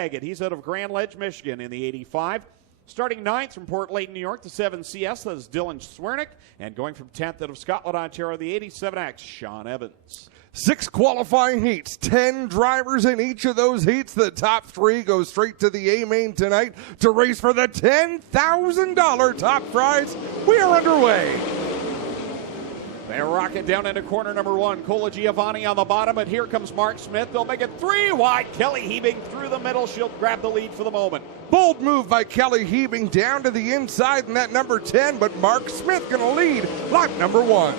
Daggett. He's out of Grand Ledge, Michigan in the 85. Starting 9th from Port Layton, New York, the 7CS, that is Dylan Swernick. And going from 10th out of Scotland, Ontario, the 87X, Sean Evans. 6 qualifying heats, 10 drivers in each of those heats. The top 3 go straight to the A-Main tonight to race for the $10,000 top prize. We are underway. They rocket down into corner number 1. Cola Giovanni on the bottom, and here comes Mark Smith. They'll make it 3 wide. Kelly Hebing through the middle. She'll grab the lead for the moment. Bold move by Kelly Hebing down to the inside in that number 10, but Mark Smith going to lead lap number 1.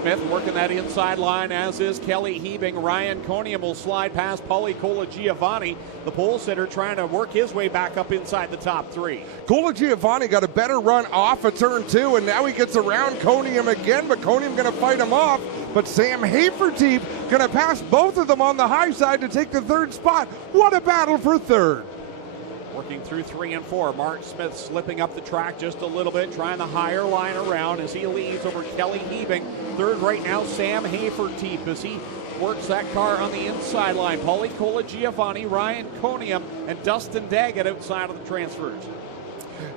Smith working that inside line, as is Kelly Hebing. Ryan Conium will slide past Paulie Cola Giovanni. The pole sitter trying to work his way back up inside the top 3. Cola Giovanni got a better run off of turn 2, and now he gets around Conium again, but Conium going to fight him off. But Sam Haferteep going to pass both of them on the high side to take the 3rd spot. What a battle for 3rd. Working through 3 and 4. Mark Smith slipping up the track just a little bit, trying the higher line around as he leads over Kelly Hebing. 3rd right now, Sam Haferteep, as he works that car on the inside line. Paulie Cola Giovanni, Ryan Conium, and Dustin Daggett outside of the transfers.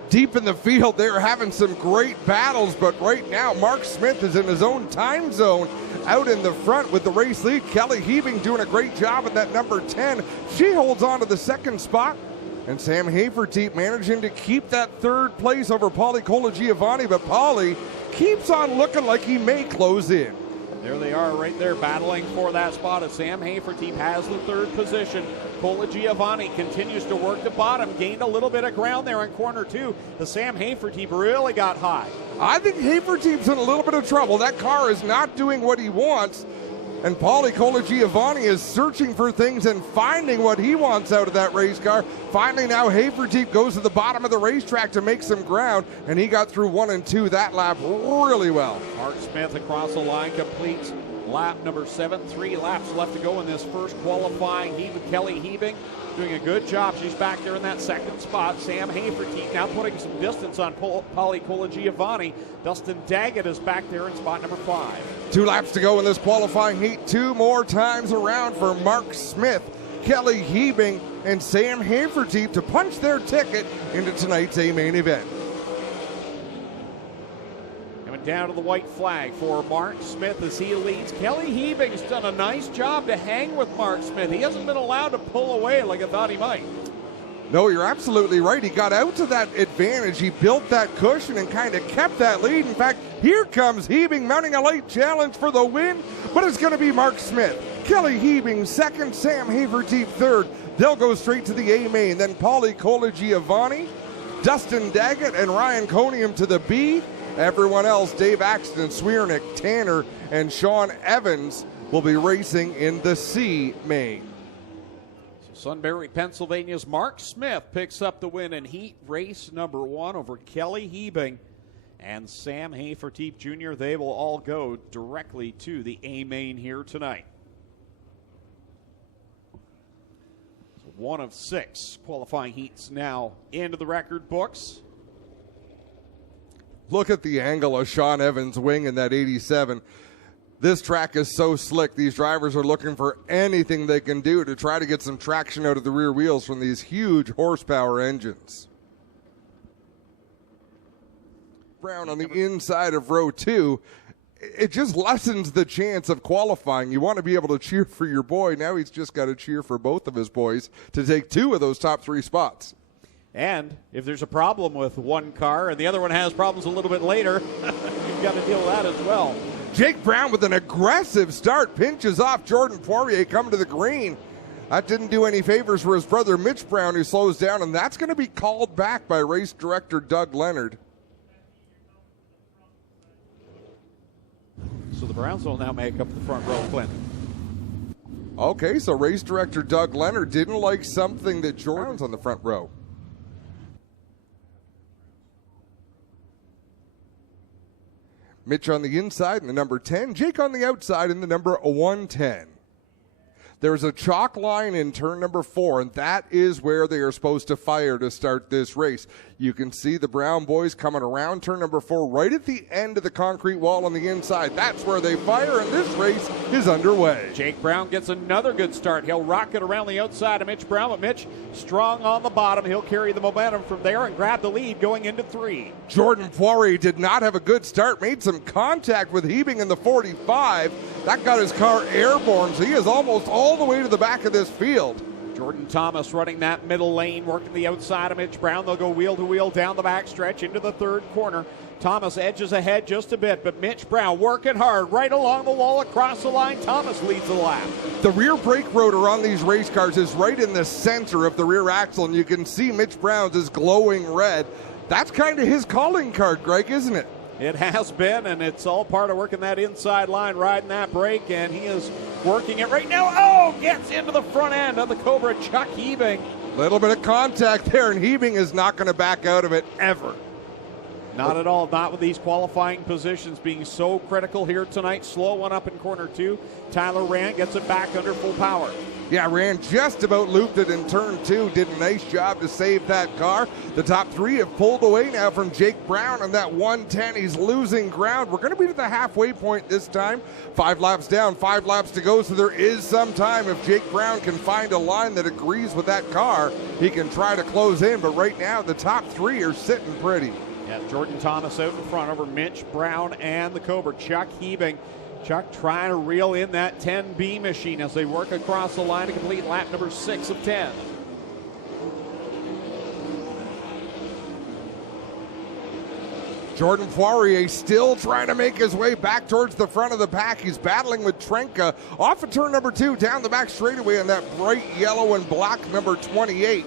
Deep in the field, they're having some great battles, but right now, Mark Smith is in his own time zone out in the front with the race lead. Kelly Hebing doing a great job at that number 10. She holds on to the 2nd spot. And Sam Haferteep managing to keep that 3rd place over Paulie Cola Giovanni, but Paulie keeps on looking like he may close in. There they are right there battling for that spot as Sam Haferteep has the 3rd position. Cola Giovanni continues to work the bottom, gained a little bit of ground there in corner 2. The Sam Haferteep really got high. I think Haferteep's in a little bit of trouble. That car is not doing what he wants. And Paulie Cola Giovanni is searching for things and finding what he wants out of that race car. Finally now Haferteep goes to the bottom of the racetrack to make some ground, and he got through 1 and 2 that lap really well. Mark Smith across the line completes lap number 7. 3 laps left to go in this first qualifying heat with Kelly Hebing doing a good job. She's back there in that 2nd spot. Sam Haferteep now putting some distance on Paulie Cola Giovanni. Dustin Daggett is back there in spot number 5. 2 laps to go in this qualifying heat. 2 more times around for Mark Smith, Kelly Hebing, and Sam Haferteep to punch their ticket into tonight's A-Main event. Coming down to the white flag for Mark Smith as he leads. Kelly Hebing's done a nice job to hang with Mark Smith. He hasn't been allowed to pull away like I thought he might. No, you're absolutely right. He got out to that advantage. He built that cushion and kind of kept that lead. In fact, here comes Hebing mounting a late challenge for the win, but it's going to be Mark Smith. Kelly Hebing 2nd, Sam Haferteep 3rd. They'll go straight to the A-Main. Then Paulie Cola Giovanni, Dustin Daggett, and Ryan Conium to the B. Everyone else, Dave Axton, Swiernick, Tanner, and Sean Evans will be racing in the C-Main. Sunbury, Pennsylvania's Mark Smith picks up the win in heat race number 1 over Kelly Hebing and Sam Haferteep Jr. They will all go directly to the A-Main here tonight. So 1 of 6 qualifying heats now into the record books. Look at the angle of Sean Evans' wing in that 87. This track is so slick. These drivers are looking for anything they can do to try to get some traction out of the rear wheels from these huge horsepower engines. Brown on the inside of row 2. It just lessens the chance of qualifying. You want to be able to cheer for your boy. Now he's just got to cheer for both of his boys to take 2 of those top 3 spots. And if there's a problem with one car and the other one has problems a little bit later, you've got to deal with that as well. Jake Brown with an aggressive start, pinches off Jordan Poirier coming to the green. That didn't do any favors for his brother Mitch Brown, who slows down, and that's going to be called back by race director Doug Leonard. So the Browns will now make up the front row, Clint. Okay, so race director Doug Leonard didn't like something that Jordan's on the front row. Mitch on the inside in the number 10. Jake on the outside in the number 110. There's a chalk line in turn number 4, and that is where they are supposed to fire to start this race. You can see the Brown boys coming around turn number 4 right at the end of the concrete wall on the inside. That's where they fire, and this race is underway. Jake Brown gets another good start. He'll rocket around the outside of Mitch Brown, but Mitch strong on the bottom. He'll carry the momentum from there and grab the lead going into 3. Jordan Poirier did not have a good start, made some contact with Hebing in the 45. That got his car airborne, so he is almost all the way to the back of this field. Jordan Thomas running that middle lane, working the outside of Mitch Brown. They'll go wheel to wheel down the back stretch into the 3rd corner. Thomas edges ahead just a bit, but Mitch Brown working hard right along the wall across the line. Thomas leads the lap. The rear brake rotor on these race cars is right in the center of the rear axle, and you can see Mitch Brown's is glowing red. That's kind of his calling card, Greg, isn't it? It has been, and it's all part of working that inside line, riding that brake, and he is working it right now. Oh, gets into the front end of the Cobra, Chuck Hebing. Little bit of contact there, and Hebing is not going to back out of it ever. Not at all, not with these qualifying positions being so critical here tonight. Slow one up in corner 2. Tyler Rand gets it back under full power. Yeah, Rand just about looped it in turn 2. Did a nice job to save that car. The top 3 have pulled away now from Jake Brown on that 110. He's losing ground. We're going to be at the halfway point this time. 5 laps down, 5 laps to go, so there is some time. If Jake Brown can find a line that agrees with that car, he can try to close in. But right now, the top 3 are sitting pretty. Yeah, Jordan Thomas out in front over Mitch Brown and the Cobra, Chuck Hebing. Chuck trying to reel in that 10B machine as they work across the line to complete lap number 6 of 10. Jordan Poirier still trying to make his way back towards the front of the pack. He's battling with Trenka off of turn number 2 down the back straightaway in that bright yellow and black number 28.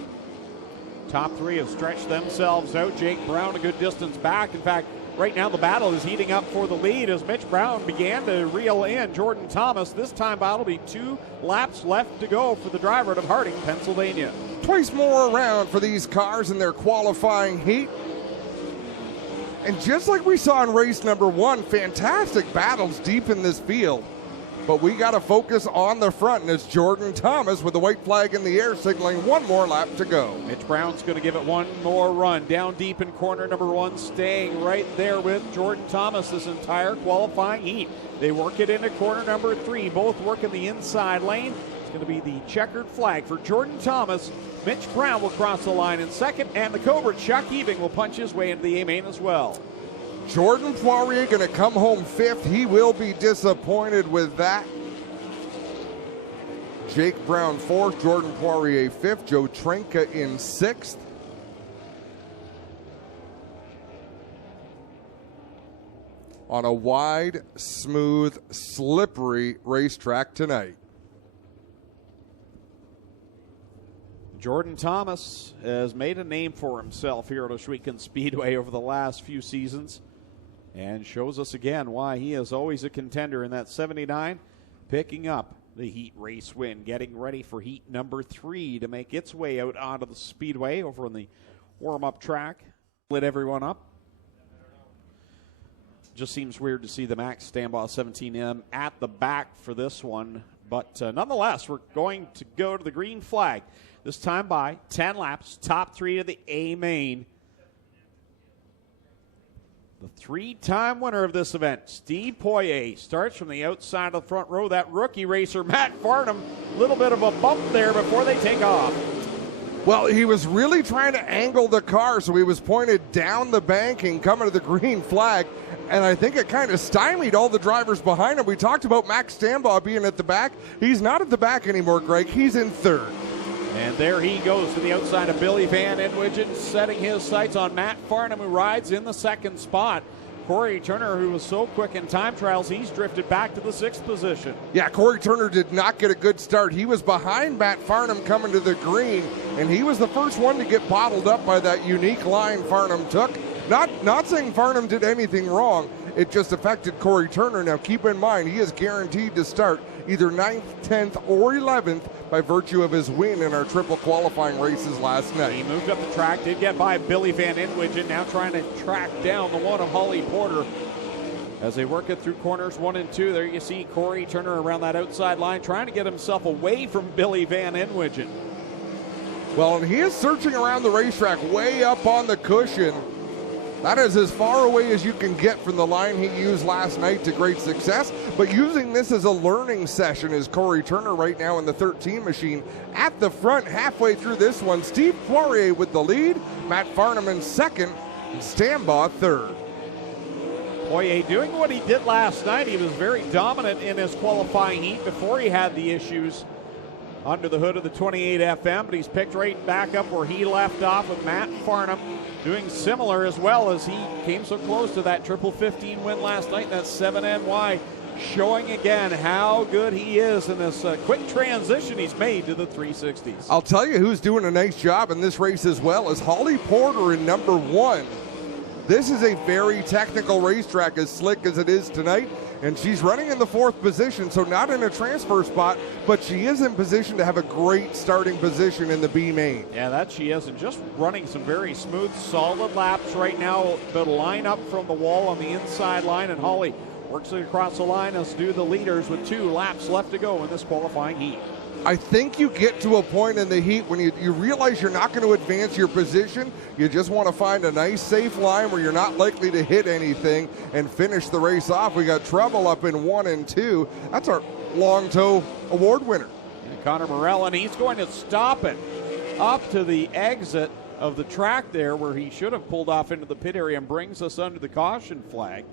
Top 3 have stretched themselves out. Jake Brown a good distance back. In fact, right now the battle is heating up for the lead as Mitch Brown began to reel in Jordan Thomas. This time it'll be 2 laps left to go for the driver out of Harding, Pennsylvania. Twice more around for these cars in their qualifying heat. And just like we saw in race number 1, fantastic battles deep in this field. But we got to focus on the front, and it's Jordan Thomas with the white flag in the air signaling 1 more lap to go. Mitch Brown's going to give it 1 more run. Down deep in corner number 1, staying right there with Jordan Thomas this entire qualifying heat. They work it into corner number 3, both working the inside lane. It's going to be the checkered flag for Jordan Thomas. Mitch Brown will cross the line in 2nd, and the Cobra, Chuck Hebing, will punch his way into the A-main as well. Jordan Poirier going to come home 5th. He will be disappointed with that. Jake Brown 4th, Jordan Poirier 5th, Joe Trenka in 6th. On a wide, smooth, slippery racetrack tonight. Jordan Thomas has made a name for himself here at Ohsweken Speedway over the last few seasons and shows us again why he is always a contender in that 79, picking up the heat race win, getting ready for heat number 3 to make its way out onto the speedway over on the warm-up track. Lit everyone up. Just seems weird to see the Max Stambaugh 17M at the back for this one, but nonetheless, we're going to go to the green flag. This time by 10 laps, top 3 to the A-main. The 3-time winner of this event, Steve Poirier, starts from the outside of the front row. That rookie racer, Matt Farnham, a little bit of a bump there before they take off. Well, he was really trying to angle the car, so he was pointed down the banking coming to the green flag, and I think it kind of stymied all the drivers behind him. We talked about Max Stambaugh being at the back. He's not at the back anymore, Greg. He's in 3rd. And there he goes to the outside of Billy Van Inwigen, setting his sights on Matt Farnham, who rides in the 2nd spot. Corey Turner, who was so quick in time trials, he's drifted back to the 6th position. Yeah, Corey Turner did not get a good start. He was behind Matt Farnham coming to the green, and he was the first one to get bottled up by that unique line Farnham took. Not saying Farnham did anything wrong, it just affected Corey Turner. Now keep in mind, he is guaranteed to start either 9th, 10th, or 11th by virtue of his win in our triple qualifying races last night. He moved up the track, did get by Billy Van Inwigen, now trying to track down the one of Holly Porter. as they work it through corners 1 and 2. There you see Corey Turner around that outside line trying to get himself away from Billy Van Inwigen. Well, and he is searching around the racetrack way up on the cushion. That is as far away as you can get from the line he used last night to great success. But using this as a learning session is Corey Turner right now in the 13 machine. At the front, halfway through this one, Steve Poirier with the lead, Matt Farnham in second, and Stambaugh third. Poirier doing what he did last night. He was very dominant in his qualifying heat before he had the issues under the hood of the 28 FM, but he's picked right back up where he left off with Matt Farnham doing similar as well as he came so close to that triple 15 win last night. That's 7NY, showing again how good he is in this quick transition he's made to the 360s. I'll tell you who's doing a nice job in this race as well is Holly Porter in number 1. This is a very technical racetrack, as slick as it is tonight, and she's running in the 4th position, so not in a transfer spot, but she is in position to have a great starting position in the B main. Yeah, that she is, and just running some very smooth, solid laps right now. But line up from the wall on the inside line, and Holly works it across the line as do the leaders with 2 laps left to go in this qualifying heat. I think you get to a point in the heat when you realize you're not going to advance your position. You just want to find a nice, safe line where you're not likely to hit anything and finish the race off. We got trouble up in 1 and 2. That's our long tow award winner. And Connor Morell, and he's going to stop it up to the exit of the track there where he should have pulled off into the pit area and brings us under the caution flag.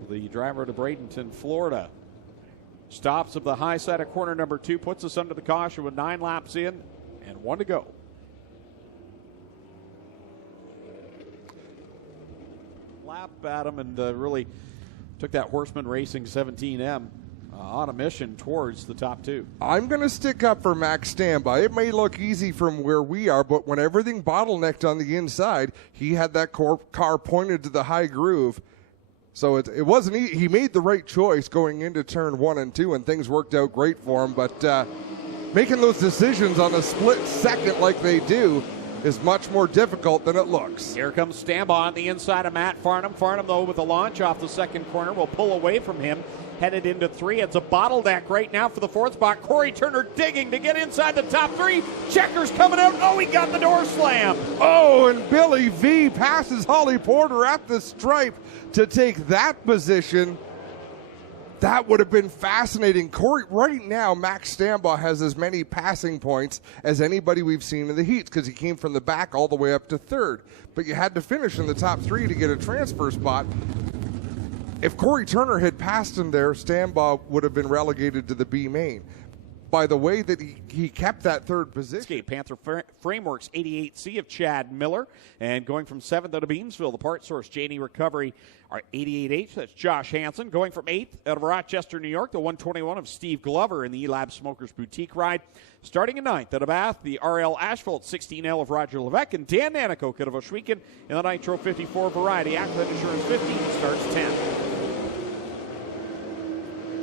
So the driver to Bradenton, Florida, stops of the high side of corner number 2, puts us under the caution with 9 laps in and 1 to go. Lap at him and really took that Horseman Racing 17M on a mission towards the top 2. I'm going to stick up for Max Stambaugh. It may look easy from where we are, but when everything bottlenecked on the inside, he had that car pointed to the high groove. So it wasn't he made the right choice going into turn 1 and 2, and things worked out great for him. But making those decisions on a split second like they do is much more difficult than it looks. Here comes Stambaugh on the inside of Matt Farnham. Farnham, though, with a launch off the second corner, will pull away from him. Headed into 3. It's a bottleneck right now for the 4th spot. Corey Turner digging to get inside the top 3. Checkers coming out. Oh, he got the door slammed. Oh, and Billy V passes Holly Porter at the stripe to take that position. That would have been fascinating. Corey, right now, Max Stambaugh has as many passing points as anybody we've seen in the heats because he came from the back all the way up to 3rd. But you had to finish in the top 3 to get a transfer spot. If Corey Turner had passed him there, Stambaugh would have been relegated to the B main. By the way that he kept that 3rd position. Escape Panther Frameworks 88C of Chad Miller. And going from 7th out of Beamsville, the Part Source Janie Recovery are 88H. That's Josh Hansen. Going from 8th out of Rochester, New York, the 121 of Steve Glover in the E-Lab Smokers Boutique Ride. Starting in 9th out of Bath, the RL Asphalt 16L of Roger Levesque. And Dan Nanico out of Oshweekon in the Nitro 54 Variety. Accident Insurance 15 starts 10th.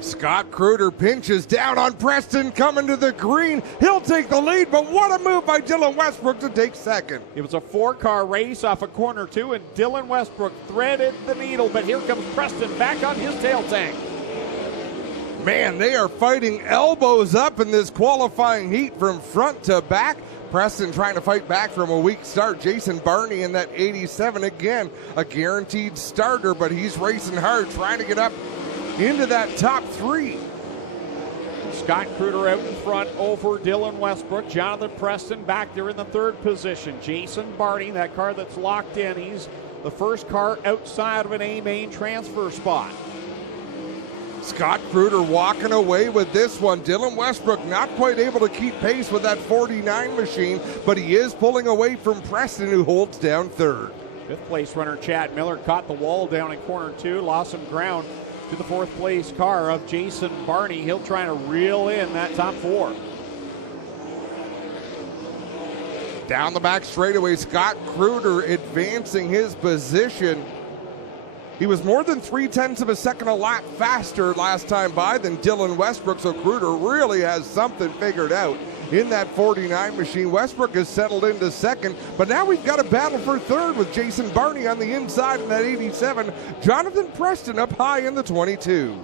Scott Kruder pinches down on Preston, coming to the green. He'll take the lead, but what a move by Dylan Westbrook to take 2nd. It was a 4-car race off of corner 2, and Dylan Westbrook threaded the needle, but here comes Preston back on his tail tank. Man, they are fighting elbows up in this qualifying heat from front to back. Preston trying to fight back from a weak start. Jason Barney in that 87, again, a guaranteed starter, but he's racing hard, trying to get up into that top 3. Scott Kruder out in front over Dylan Westbrook. Jonathan Preston back there in the 3rd position. Jason Barney, that car that's locked in, he's the first car outside of an A-main transfer spot. Scott Kruder walking away with this one. Dylan Westbrook not quite able to keep pace with that 49 machine, but he is pulling away from Preston, who holds down 3rd. 5th place runner Chad Miller caught the wall down in corner 2, lost some ground to the 4th place car of Jason Barney. He'll try to reel in that top 4. Down the back straightaway, Scott Kruder advancing his position. He was more than 0.3 of a second a lap faster last time by than Dylan Westbrook, so Kruder really has something figured out in that 49 machine. Westbrook has settled into second, but now we've got a battle for third with Jason Barney on the inside in that 87. Jonathan Preston up high in the 22.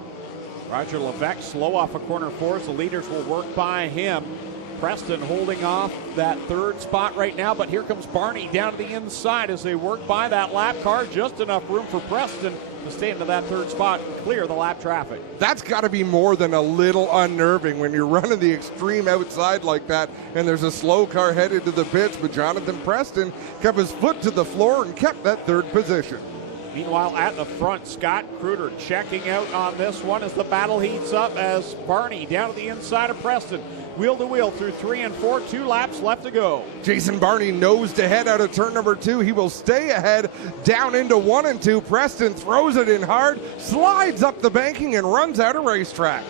Roger Levesque slow off of corner 4, so the leaders will work by him. Preston holding off that third spot right now, but here comes Barney down to the inside as they work by that lap car. Just enough room for Preston to stay into that third spot and clear the lap traffic. That's got to be more than a little unnerving when you're running the extreme outside like that and there's a slow car headed to the pits, but Jonathan Preston kept his foot to the floor and kept that third position. Meanwhile, at the front, Scott Kruder checking out on this one as the battle heats up as Barney down to the inside of Preston. Wheel to wheel through 3 and 4, 2 laps left to go. Jason Barney nosed ahead out of turn number 2. He will stay ahead down into 1 and 2. Preston throws it in hard, slides up the banking, and runs out of racetrack.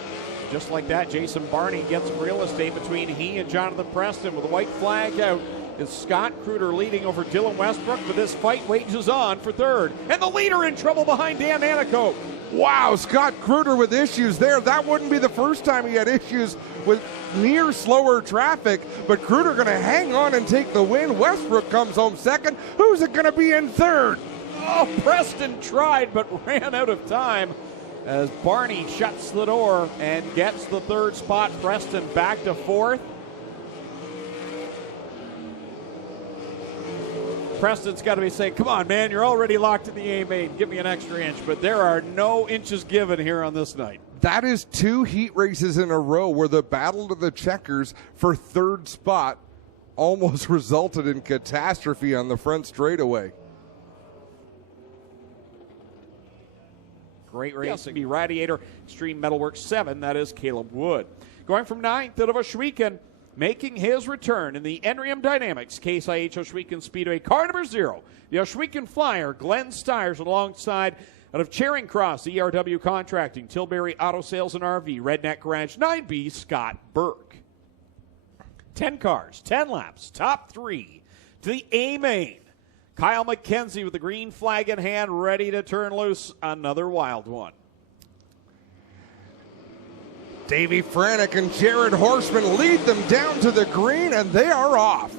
Just like that, Jason Barney gets some real estate between he and Jonathan Preston with the white flag out. It's Scott Kruder leading over Dylan Westbrook, but this fight wages on for third. And the leader in trouble behind Dan Anico. Wow, Scott Kruder with issues there. That wouldn't be the first time he had issues with near slower traffic, but Kruder going to hang on and take the win. Westbrook comes home second. Who's it going to be in third? Oh, Preston tried but ran out of time as Barney shuts the door and gets the third spot. Preston back to fourth. Preston's got to be saying, come on, man, you're already locked in the A main. Give me an extra inch. But there are no inches given here on this night. That is 2 heat races in a row where the battle to the checkers for third spot almost resulted in catastrophe on the front straightaway. Great racing. Yes. Radiator Extreme Metalworks 7, that is Caleb Wood. Going from 9th out of Oshwegan, making his return in the Enrium Dynamics Case IH Oshwegan Speedway car number 0, the Oshwegan Flyer, Glenn Styres, alongside out of Charing Cross, ERW Contracting, Tilbury Auto Sales and RV, Redneck Garage 9B, Scott Burke. 10 cars, 10 laps, top 3 to the A main. Kyle McKenzie with the green flag in hand, ready to turn loose another wild one. Davey Franek and Jared Horseman lead them down to the green, and they are off.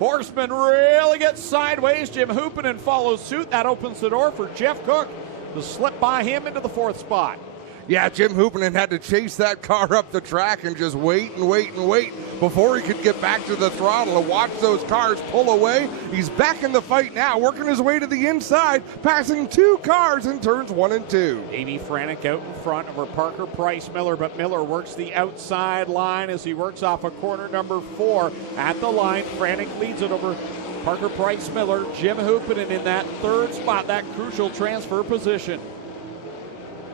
Horseman really gets sideways. Jim Hoopinen follows suit. That opens the door for Jeff Cook to slip by him into the 4th spot. Yeah, Jim Hoopinen had to chase that car up the track and just wait and wait and wait before he could get back to the throttle and watch those cars pull away. He's back in the fight now, working his way to the inside, passing 2 cars in turns 1 and 2. Davey Franek out in front over Parker Price Miller, but Miller works the outside line as he works off of corner number 4. At the line, Franek leads it over Parker Price Miller. Jim Hoopinen in that 3rd spot, that crucial transfer position.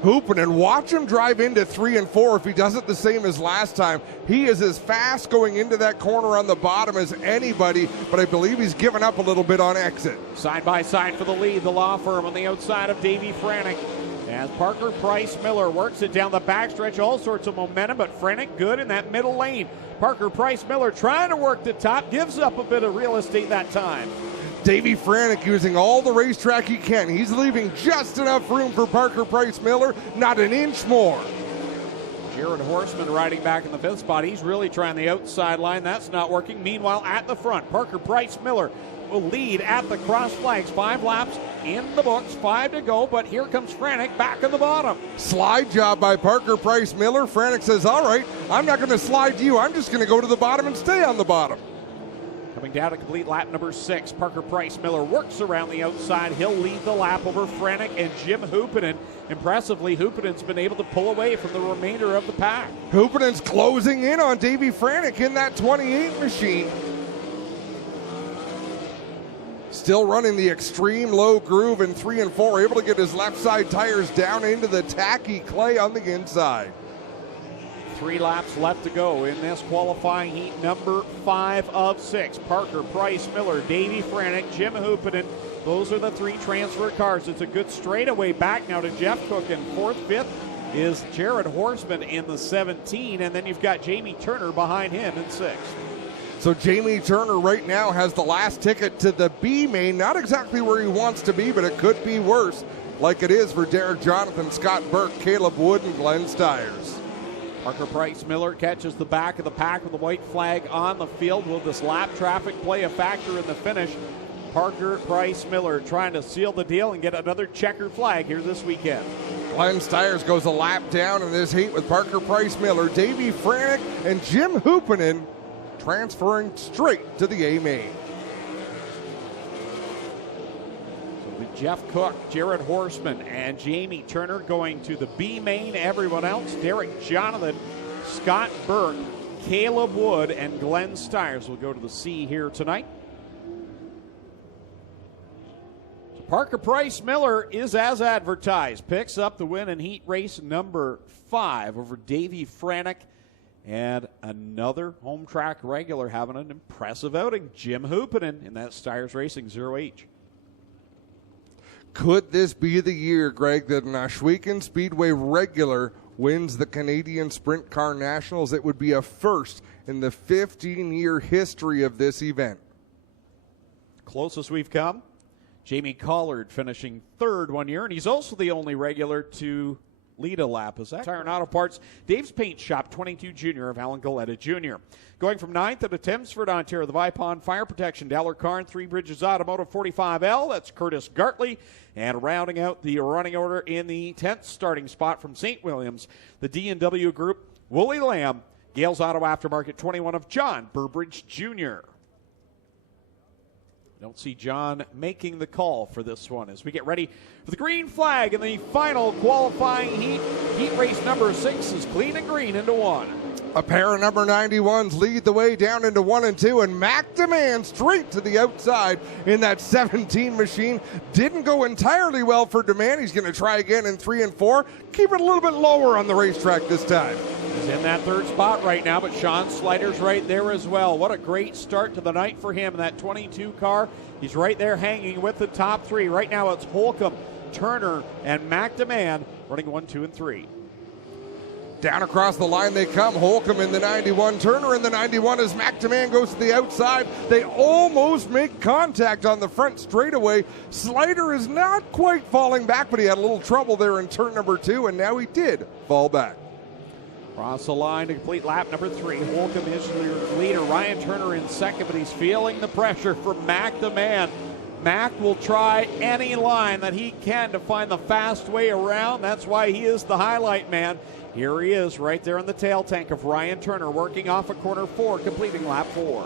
Hoopinen, watch him drive into 3 and 4 if he does it the same as last time. He is as fast going into that corner on the bottom as anybody, but I believe he's given up a little bit on exit. Side by side for the lead, the law firm on the outside of Davey Franek. As Parker Price Miller works it down the backstretch, all sorts of momentum, but Franek good in that middle lane. Parker Price Miller trying to work the top, gives up a bit of real estate that time. Davey Franek using all the racetrack he can. He's leaving just enough room for Parker Price Miller, not an inch more. Jared Horseman riding back in the 5th spot. He's really trying the outside line. That's not working. Meanwhile, at the front, Parker Price Miller will lead at the cross flags. 5 laps in the books, 5 to go, but here comes Franek back in the bottom. Slide job by Parker Price Miller. Franek says, all right, I'm not going to slide to you. I'm just going to go to the bottom and stay on the bottom. Coming down to complete lap number 6, Parker Price Miller works around the outside. He'll lead the lap over Franek and Jim Hoopinen. Impressively, Hoopinen's been able to pull away from the remainder of the pack. Hoopinen's closing in on Davey Franek in that 28 machine. Still running the extreme low groove in 3 and 4, able to get his left side tires down into the tacky clay on the inside. 3 laps left to go in this qualifying heat number 5 of 6. Parker Price Miller, Davey Franek, Jim Hoopinen. Those are the 3 transfer cars. It's a good straightaway back now to Jeff Cook in 4th. 5th is Jared Horseman in the 17, and then you've got Jamie Turner behind him in 6th. So Jamie Turner right now has the last ticket to the B main. Not exactly where he wants to be, but it could be worse, like it is for Derek Jonathan, Scott Burke, Caleb Wood, and Glenn Styres. Parker Price Miller catches the back of the pack with the white flag on the field. Will this lap traffic play a factor in the finish? Parker Price Miller trying to seal the deal and get another checkered flag here this weekend. dmstyres goes a lap down in this heat with Parker Price Miller, Davey Franick, and Jim Hoopinen transferring straight to the A main. So with Jeff Cook, Jared Horseman, and Jamie Turner going to the B main. Everyone else, Derek Jonathan, Scott Burke, Caleb Wood, and Glenn Styres will go to the C here tonight. Parker Price Miller is as advertised. Picks up the win in heat race number 5 over Davey Franick. And another home track regular having an impressive outing. Jim Hoopinen in that Styres Racing 0H. Could this be the year, Greg, that an Ohsweken Speedway regular wins the Canadian Sprint Car Nationals? It would be a first in the 15-year history of this event. Closest we've come. Jamie Collard finishing 3rd one year, and he's also the only regular to lead a lap. Is that Tire and Auto Parts, Dave's Paint Shop, 22 Junior of Alan Galetta Jr. Going from 9th at Thamesford, Ontario, the Vipon Fire Protection, Dallor Carn, Three Bridges Automotive 45L, that's Curtis Gartley. And rounding out the running order in the 10th starting spot from St. Williams, the D&W Group, Wooly Lamb, Gales Auto Aftermarket, 21 of John Burbridge Jr. Don't see John making the call for this one as we get ready for the green flag in the final qualifying heat. Heat race number 6 is clean and green into 1. A pair of number 91s lead the way down into 1 and 2, and Mac Demand straight to the outside in that 17 machine. Didn't go entirely well for Demand. He's going to try again in 3 and 4. Keep it a little bit lower on the racetrack this time. He's in that 3rd spot right now, but Sean Slider's right there as well. What a great start to the night for him in that 22 car. He's right there hanging with the top 3. Right now it's Holcomb, Turner, and Mac Demand running 1, 2, and 3. Down across the line they come. Holcomb in the 91, Turner in the 91 as Mac Demand goes to the outside. They almost make contact on the front straightaway. Slider is not quite falling back, but he had a little trouble there in turn number 2, and now he did fall back. Across the line to complete lap number 3. Holcomb is your leader. Ryan Turner in 2nd, but he's feeling the pressure from Mac Demand. Mac will try any line that he can to find the fast way around. That's why he is the highlight man. Here he is right there in the tail tank of Ryan Turner, working off of corner 4, completing lap 4.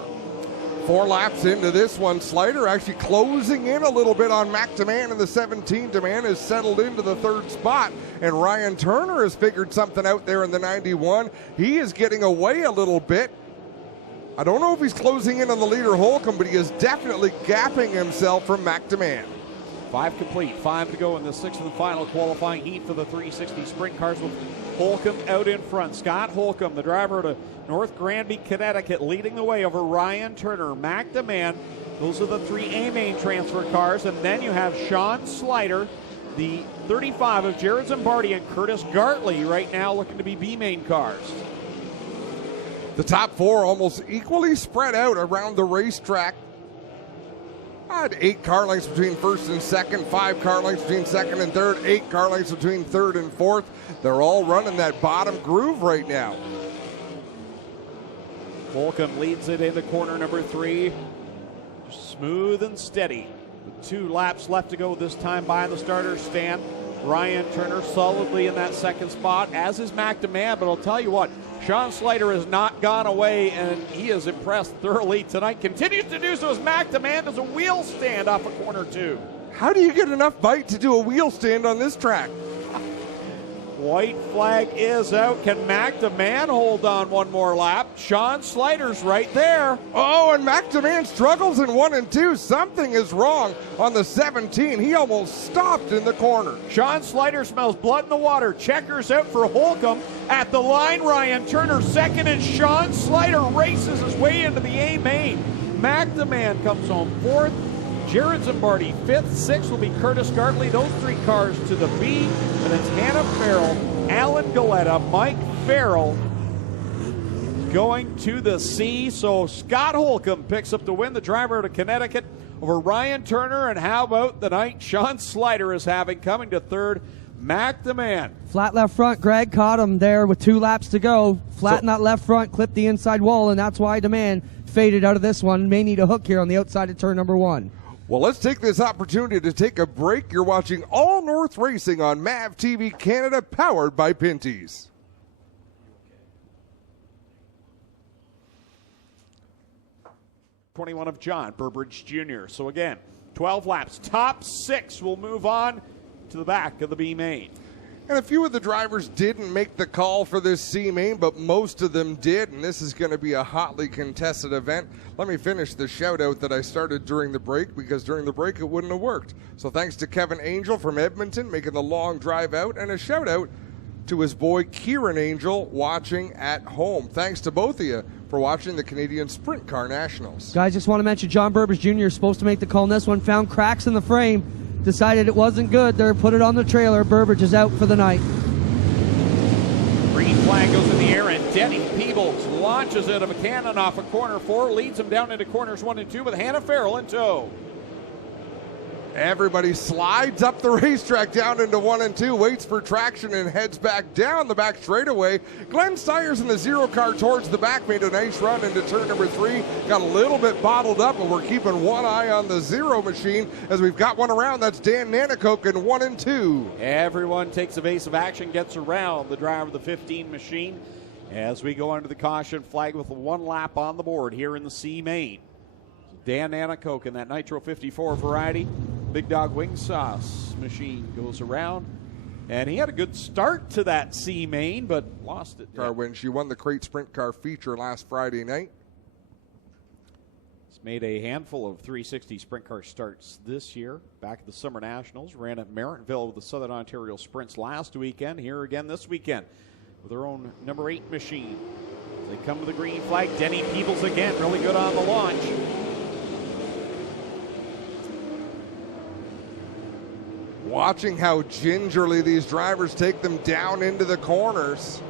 4 laps into this one, Slider actually closing in a little bit on Mac Demand in the 17. Demand has settled into the 3rd spot, and Ryan Turner has figured something out there in the 91. He is getting away a little bit. I don't know if he's closing in on the leader Holcomb, but he is definitely gapping himself from Mac Demand. 5 complete, 5 to go in the 6th and final qualifying heat for the 360 sprint cars with Holcomb out in front. Scott Holcomb, the driver to North Granby, Connecticut, leading the way over Ryan Turner. Mac Demand, those are the 3 A-main transfer cars. And then you have Sean Slider, the 35 of Jared Zimbardi, and Curtis Gartley right now looking to be B-main cars. The top 4 almost equally spread out around the racetrack. I had 8 car lengths between 1st and 2nd, 5 car lengths between 2nd and 3rd, 8 car lengths between 3rd and 4th. They're all running that bottom groove right now. Holcomb leads it into corner number 3. Smooth and steady. With 2 laps left to go this time by the starter stand. Ryan Turner solidly in that 2nd spot, as is Mac Demand. But I'll tell you what, Sean Slider has not gone away, and he has impressed thoroughly tonight. Continues to do so as Mac Demand does a wheel stand off of corner 2. How do you get enough bite to do a wheel stand on this track? White flag is out. Can Mac Demand hold on one more lap? Sean Slider's right there. Oh, and Mac Demand struggles in 1 and 2. Something is wrong on the 17. He almost stopped in the corner. Sean Slider smells blood in the water. Checkers out for Holcomb. At the line, Ryan Turner 2nd, and Sean Slider races his way into the A-main. Mac Demand comes home 4th. Jared Zimbardi 5th, 6th will be Curtis Gartley. Those 3 cars to the B, and it's Hannah Farrell, Alan Galetta, Mike Farrell going to the C. So Scott Holcomb picks up the win, the driver out of Connecticut over Ryan Turner. And how about the night Sean Slider is having, coming to 3rd? Mac the man. Flat left front, Greg caught him there with 2 laps to go. Flatten that left front, clipped the inside wall, and that's why Demand faded out of this one. May need a hook here on the outside of turn number 1. Well, let's take this opportunity to take a break. You're watching All North Racing on MAV TV Canada, powered by Pinty's. '21 of John Burbridge Jr. So again, 12 laps. Top 6 will move on to the back of the B main. And a few of the drivers didn't make the call for this C main, but most of them did, and this is going to be a hotly contested event. Let me finish the shout out that I started during the break, because during the break it wouldn't have worked. So thanks to Kevin Angel from Edmonton making the long drive out, and a shout out to his boy Kieran Angel watching at home. Thanks to both of you for watching the Canadian Sprint Car Nationals. Guys, just want to mention John Burbridge Jr. is supposed to make the call on this one. Found cracks in the frame. Decided it wasn't good there. Put it on the trailer. Burbridge is out for the night. Green flag goes in the air, and Denny Peebles launches it of a cannon off of corner 4. Leads him down into corners 1 and 2 with Hannah Farrell in tow. Everybody slides up the racetrack down into 1 and 2, waits for traction and heads back down the back straightaway. Glenn Styres in the 0 car towards the back made a nice run into turn number 3. Got a little bit bottled up, but we're keeping one eye on the 0 machine as we've got one around. That's Dan Nanakoke in 1 and 2. Everyone takes evasive action, gets around the driver of the 15 machine as we go under the caution flag with 1 lap on the board here in the C main. Dan Nanakoke in that Nitro 54 variety. Big Dog Wing Sauce machine goes around. And he had a good start to that C main, but lost it. Car win. She won the Crate Sprint Car feature last Friday night. He's made a handful of 360 Sprint Car starts this year. Back at the Summer Nationals. Ran at Martinville with the Southern Ontario Sprints last weekend. Here again this weekend with her own number 8 machine. As they come to the green flag. Denny Peebles again, really good on the launch. Watching how gingerly these drivers take them down into the corners.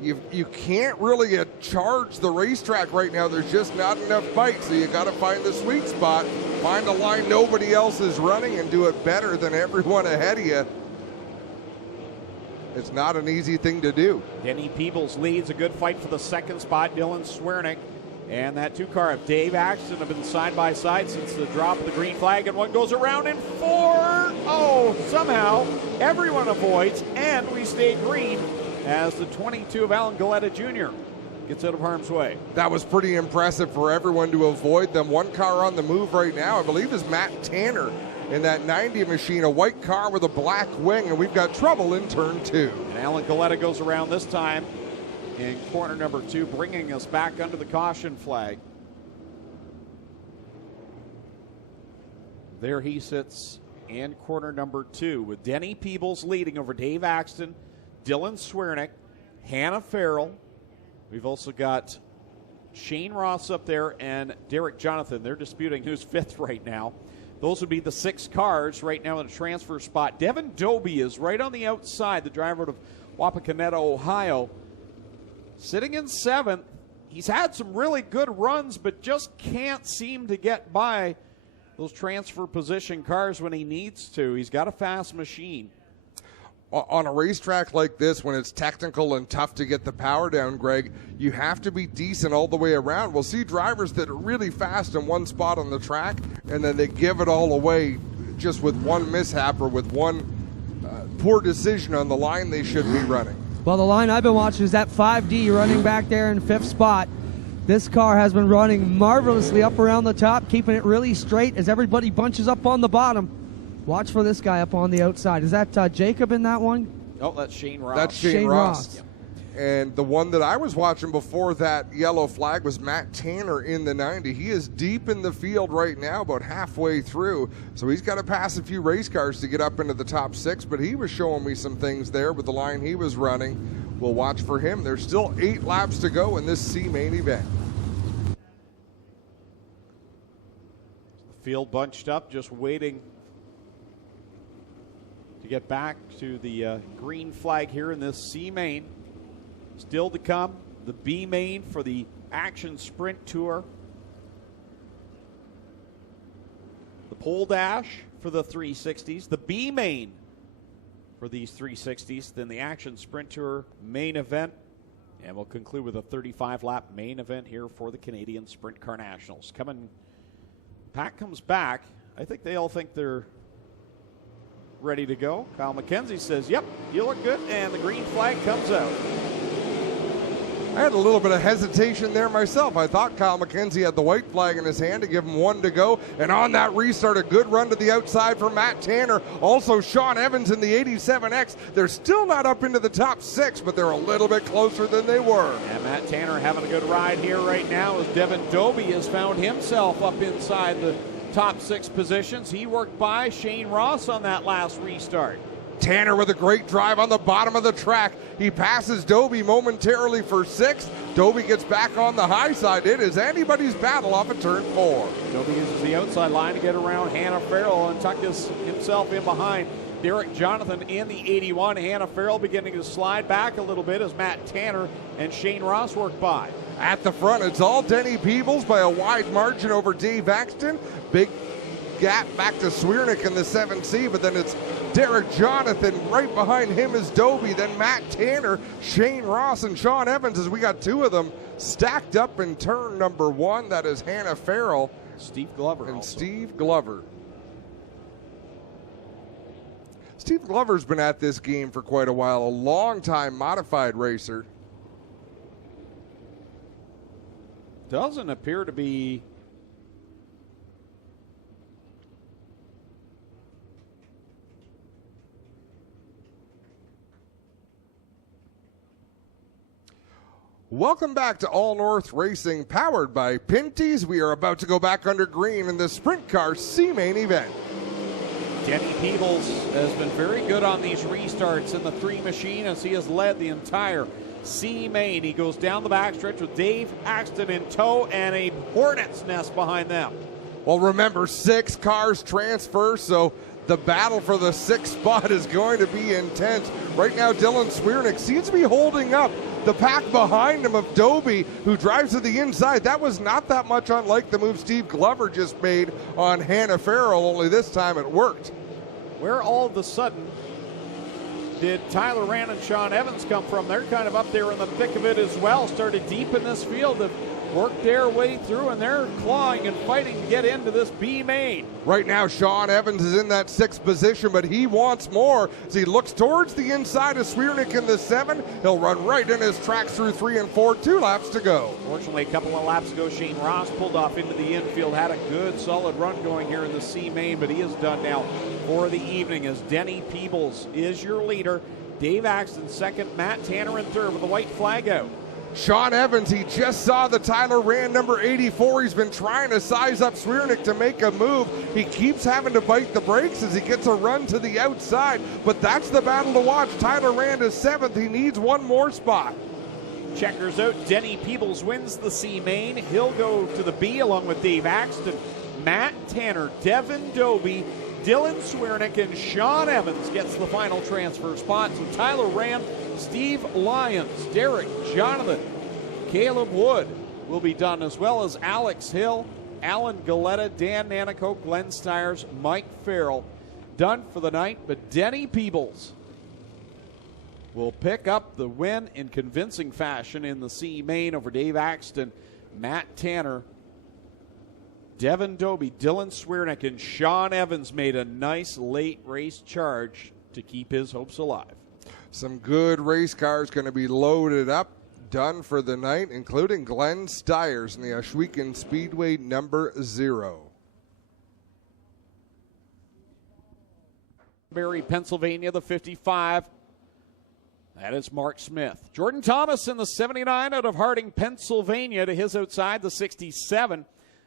You can't really charge the racetrack right now. There's just not enough bikes, so you got to find the sweet spot, find a line nobody else is running, and do it better than everyone ahead of you. It's not an easy thing to do. Denny Peebles leads a good fight for the 2nd spot. Dylan Swernick and that 2 car of Dave Axton have been side by side since the drop of the green flag, and one goes around in 4. Oh, somehow everyone avoids, and we stay green as the 22 of Alan Galetta Jr. gets out of harm's way. That was pretty impressive for everyone to avoid them. 1 car on the move right now, I believe, is Matt Tanner in that 90 machine, a white car with a black wing, and we've got trouble in turn 2. And Alan Galetta goes around this time in corner number 2, bringing us back under the caution flag. There he sits in corner number 2 with Denny Peebles leading over Dave Axton, Dylan Swernick, Hannah Farrell. We've also got Shane Ross up there and Derek Jonathan. They're disputing who's 5th right now. Those would be the 6 cars right now in a transfer spot. Devin Doby is right on the outside, the driver out of Wapakoneta, Ohio. Sitting in 7th. He's had some really good runs, but just can't seem to get by those transfer position cars when he needs to. He's got a fast machine. On a racetrack like this, when it's technical and tough to get the power down, Greg, you have to be decent all the way around. We'll see drivers that are really fast in one spot on the track, and then they give it all away just with one mishap or with one poor decision on the line they should be running. Well, the line I've been watching is that 5D running back there in 5th spot. This car has been running marvelously up around the top, keeping it really straight as everybody bunches up on the bottom. Watch for this guy up on the outside. Is that Jacob in that one? Oh, that's Shane Ross. That's Shane Ross. Yep. And the one that I was watching before that yellow flag was Matt Tanner in the 90. He is deep in the field right now, about halfway through. So he's got to pass a few race cars to get up into the top 6, but he was showing me some things there with the line he was running. We'll watch for him. There's still 8 laps to go in this C main event. The field bunched up, just waiting to get back to the green flag here in this C main. Still to come, the B main for the Action Sprint Tour. The pole dash for the 360s. The B main for these 360s. Then the Action Sprint Tour main event. And we'll conclude with a 35-lap main event here for the Canadian Sprint Car Nationals. Pat comes back. I think they all think they're ready to go. Kyle McKenzie says, yep, you look good, and the green flag comes out. I had a little bit of hesitation there myself. I thought Kyle McKenzie had the white flag in his hand to give him one to go. And on that restart, a good run to the outside for Matt Tanner. Also, Sean Evans in the 87X. They're still not up into the top 6, but they're a little bit closer than they were. And Matt Tanner having a good ride here right now as Devin Dobie has found himself up inside the top 6 positions. He worked by Shane Ross on that last restart. Tanner with a great drive on the bottom of the track. He passes Dobie momentarily for 6th. Dobie gets back on the high side. It is anybody's battle off of turn 4. Dobie uses the outside line to get around Hannah Farrell and tuck himself in behind Derek Jonathan in the 81. Hannah Farrell beginning to slide back a little bit as Matt Tanner and Shane Ross work by. At the front, it's all Denny Peebles by a wide margin over Dave Axton. Big gap back to Swiernick in the 7C, but then it's Derek Jonathan. Right behind him is Dobie, then Matt Tanner, Shane Ross, and Sean Evans, as we got 2 of them stacked up in turn number 1. That is Hannah Farrell. Steve Glover. And also. Steve Glover. Steve Glover's been at this game for quite a while, a long-time modified racer. Doesn't appear to be Welcome back to All North Racing, powered by Pinty's. We are about to go back under green in the Sprint Car C-Main event. Denny Peebles has been very good on these restarts in the 3 machine as he has led the entire C-Main. He goes down the backstretch with Dave Axton in tow and a hornet's nest behind them. Well, remember, 6 cars transfer, so the battle for the 6th spot is going to be intense. Right now, Dylan Swiernick seems to be holding up the pack behind him of Dobie, who drives to the inside. That was not that much unlike the move Steve Glover just made on Hannah Farrell, only this time it worked. Where all of a sudden did Tyler Rand and Sean Evans come from? They're kind of up there in the thick of it as well. Started deep in this field, have worked their way through, and they're clawing and fighting to get into this B main. Right now, Sean Evans is in that 6th position, but he wants more as he looks towards the inside of Swiernick in the 7. He'll run right in his tracks through 3 and 4, 2 laps to go. Fortunately, a couple of laps ago, Shane Ross pulled off into the infield, had a good, solid run going here in the C main, but he is done now for the evening as Denny Peebles is your leader. Dave Axton 2nd, Matt Tanner in 3rd with the white flag out. Sean Evans, he just saw the Tyler Rand number 84. He's been trying to size up Swiernick to make a move. He keeps having to bite the brakes as he gets a run to the outside, but that's the battle to watch. Tyler Rand is 7th. He needs one more spot. Checkers out. Denny Peebles wins the C main. He'll go to the B along with Dave Axton, Matt Tanner, Devin Dobie, Dylan Swiernick, and Sean Evans gets the final transfer spot. So Tyler Rand, Steve Lyons, Derek Jonathan, Caleb Wood will be done, as well as Alex Hill, Alan Galetta, Dan Nanico, Glenn Styres, Mike Farrell. Done for the night, but Denny Peebles will pick up the win in convincing fashion in the C main over Dave Axton, Matt Tanner, Devin Dobie, Dylan Swiernick, and Sean Evans made a nice late race charge to keep his hopes alive. Some good race cars going to be loaded up, done for the night, including Glenn Styres in the Ohsweken Speedway number 0. Barry, Pennsylvania, the 55. That is Mark Smith. Jordan Thomas in the 79 out of Harding, Pennsylvania, to his outside, the 67.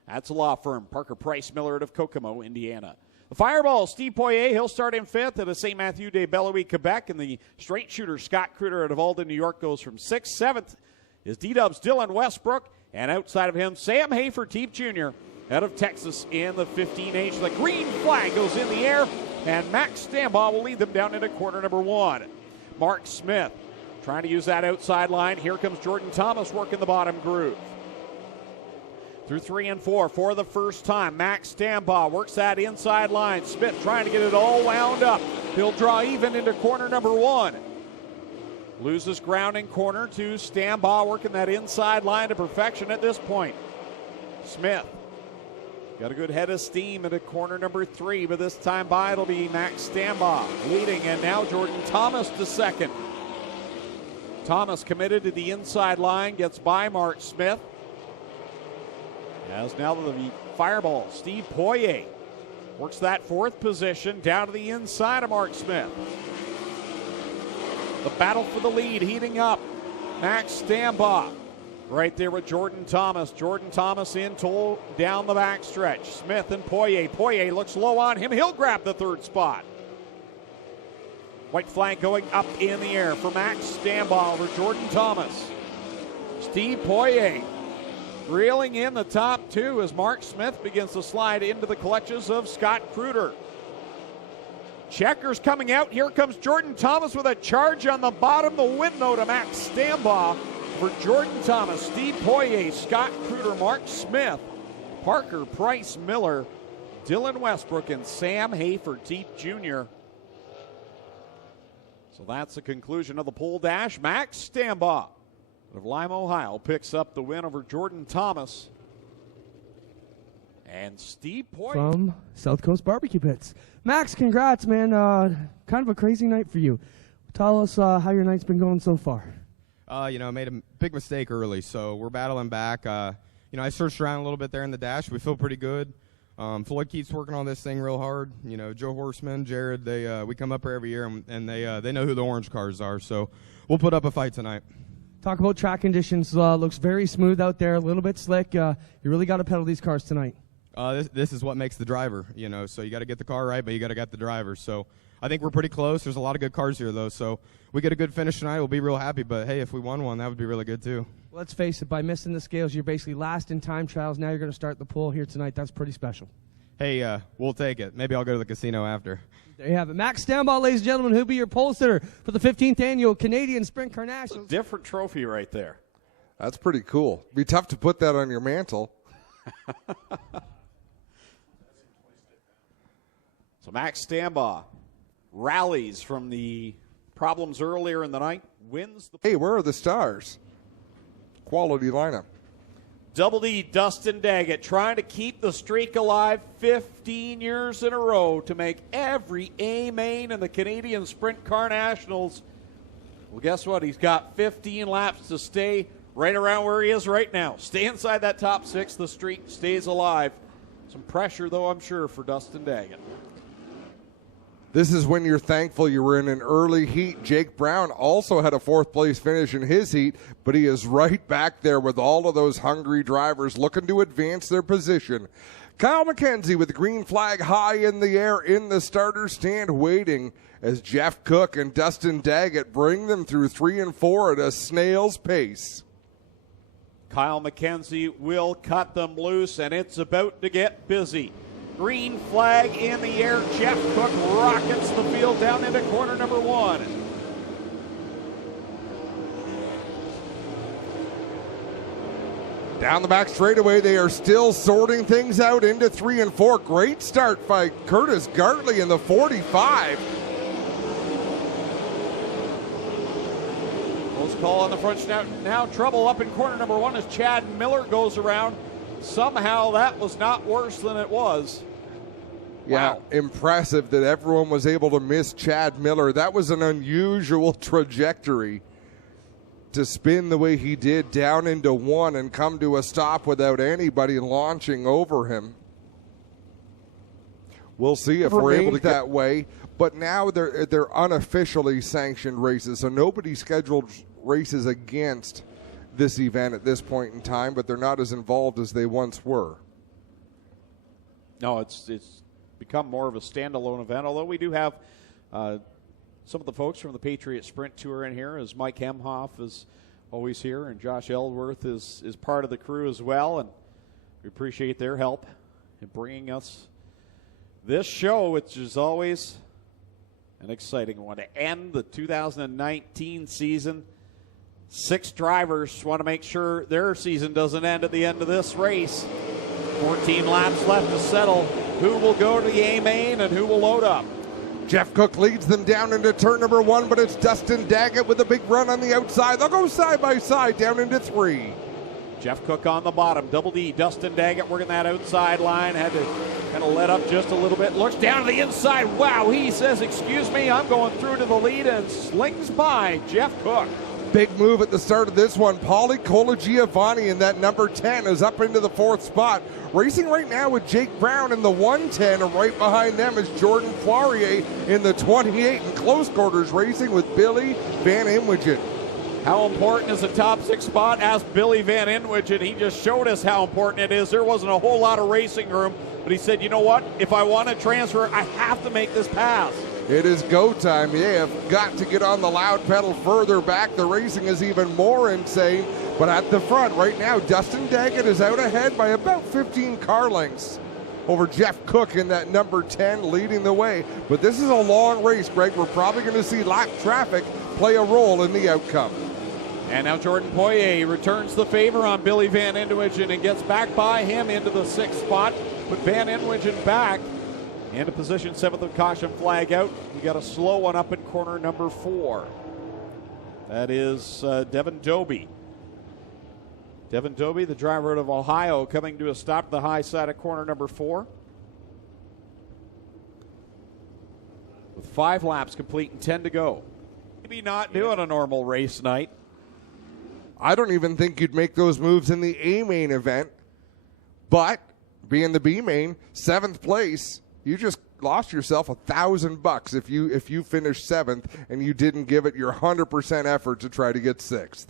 That's a law firm. Parker Price Miller out of Kokomo, Indiana. The Fireball, Steve Poirier, he'll start in 5th at a St. Matthew de Bellevue, Quebec. And the straight shooter, Scott Kruder out of Alden, New York, goes from 6th. 7th is D-Dub's Dylan Westbrook. And outside of him, Sam Haferteep Jr. out of Texas in the 15H. The green flag goes in the air, and Max Stambaugh will lead them down into quarter number 1. Mark Smith trying to use that outside line. Here comes Jordan Thomas working the bottom groove. Through 3 and 4 for the first time. Max Stambaugh works that inside line. Smith trying to get it all wound up He'll draw even into corner number 1. Loses ground in corner 2. Stambaugh working that inside line to perfection at this point. Smith got a good head of steam into corner number 3, but this time by it'll be Max Stambaugh leading, and now Jordan Thomas to second. Thomas committed to the inside line, gets by Mark Smith. As now the fireball, Steve Poirier works that 4th position down to the inside of Mark Smith. The battle for the lead heating up. Max Stambaugh right there with Jordan Thomas. Jordan Thomas in tow down the backstretch. Smith and Poirier. Poirier looks low on him. He'll grab the 3rd spot. White flag going up in the air for Max Stambaugh over Jordan Thomas. Steve Poirier reeling in the top 2 as Mark Smith begins to slide into the clutches of Scott Kruder. Checkers coming out. Here comes Jordan Thomas with a charge on the bottom. The window to Max Stambaugh for Jordan Thomas, Steve Poirier, Scott Kruder, Mark Smith, Parker Price Miller, Dylan Westbrook, and Sam Hayford Jr. So that's the conclusion of the pole dash. Max Stambaugh of Lima, Ohio picks up the win over Jordan Thomas. And Steve Poirier from South Coast Barbecue Pits. Max, congrats, man. Kind of a crazy night for you. Tell us how your night's been going so far. I made a big mistake early, so we're battling back. I searched around a little bit there in the dash. We feel pretty good. Floyd keeps working on this thing real hard. Joe Horseman, Jared, we come up here every year, and they know who the orange cars are, so we'll put up a fight tonight. Talk about track conditions. Looks very smooth out there, a little bit slick. You really got to pedal these cars tonight. This is what makes the driver, so you got to get the car right, but you got to get the driver. So I think we're pretty close. There's a lot of good cars here, though, so we get a good finish tonight. We'll be real happy, but, hey, if we won one, that would be really good, too. Let's face it, by missing the scales, you're basically last in time trials. Now you're going to start the pole here tonight. That's pretty special. Hey, we'll take it. Maybe I'll go to the casino after. There you have it. Max Stambaugh, ladies and gentlemen, who'll be your pole sitter for the 15th Annual Canadian Sprintcar Nationals. Different trophy right there. That's pretty cool. Be tough to put that on your mantle. So Max Stambaugh rallies from the problems earlier in the night, wins the... Hey, where are the stars? Quality lineup. Double D, Dustin Daggett, trying to keep the streak alive 15 years in a row to make every A main in the Canadian Sprint Car Nationals. Well, guess what? He's got 15 laps to stay right around where he is right now. Stay inside that top 6. The streak stays alive. Some pressure, though, I'm sure, for Dustin Daggett. This is when you're thankful you were in an early heat. Jake Brown also had a 4th place finish in his heat, but he is right back there with all of those hungry drivers looking to advance their position. Kyle McKenzie with the green flag high in the air in the starter stand waiting as Jeff Cook and Dustin Daggett bring them through 3 and 4 at a snail's pace. Kyle McKenzie will cut them loose, and it's about to get busy. Green flag in the air. Jeff Cook rockets the field down into corner number 1. Down the back straightaway, they are still sorting things out into 3 and 4. Great start by Curtis Gartley in the 45. Close call on the front. Now trouble up in corner number 1 as Chad Miller goes around. Somehow that was not worse than it was. Yeah, wow. Impressive that everyone was able to miss Chad Miller. That was an unusual trajectory to spin the way he did down into 1 and come to a stop without anybody launching over him. We'll see if we're able to get that way. But now they're unofficially sanctioned races, so nobody scheduled races against this event at this point in time, but they're not as involved as they once were. No, it's become more of a standalone event, although we do have some of the folks from the Patriot Sprint Tour in here, as Mike Hemhoff is always here, and Josh Eldworth is part of the crew as well, and we appreciate their help in bringing us this show, which is always an exciting one. To end the 2019 season, 6 drivers want to make sure their season doesn't end at the end of this race. 14 laps left to settle who will go to the A main and who will load up. Jeff Cook leads them down into turn number 1, but it's Dustin Daggett with a big run on the outside. They'll go side by side down into 3. Jeff Cook on the bottom, Double D, Dustin Daggett working that outside line, had to kind of let up just a little bit, looks down to the inside, wow, he says, excuse me, I'm going through to the lead, and slings by Jeff Cook. Big move at the start of this one. Paulie Colagiovanni in that number 10 is up into the 4th spot. Racing right now with Jake Brown in the 110, and right behind them is Jordan Poirier in the 28, in close quarters racing with Billy Van Inwigen. How important is the top 6 spot? Asked Billy Van Inwigen. He just showed us how important it is. There wasn't a whole lot of racing room, but he said, you know what? If I want to transfer, I have to make this pass. It is go time. They have got to get on the loud pedal further back. The racing is even more insane. But at the front right now, Dustin Daggett is out ahead by about 15 car lengths over Jeff Cook in that number 10 leading the way. But this is a long race, Greg. We're probably going to see lap traffic play a role in the outcome. And now Jordan Poirier returns the favor on Billy Van Inwigen and gets back by him into the 6th spot. Put Van Inwigen back into position 7th with caution flag out. We got a slow one up in corner number 4. That is Devin Doby. Devin Doby, the driver out of Ohio, coming to a stop to the high side of corner number 4. With 5 laps complete and 10 to go. Maybe not doing a normal race night. I don't even think you'd make those moves in the A main event, but being the B main, 7th place, you just lost yourself $1,000 if you finished 7th and you didn't give it your 100% effort to try to get 6th.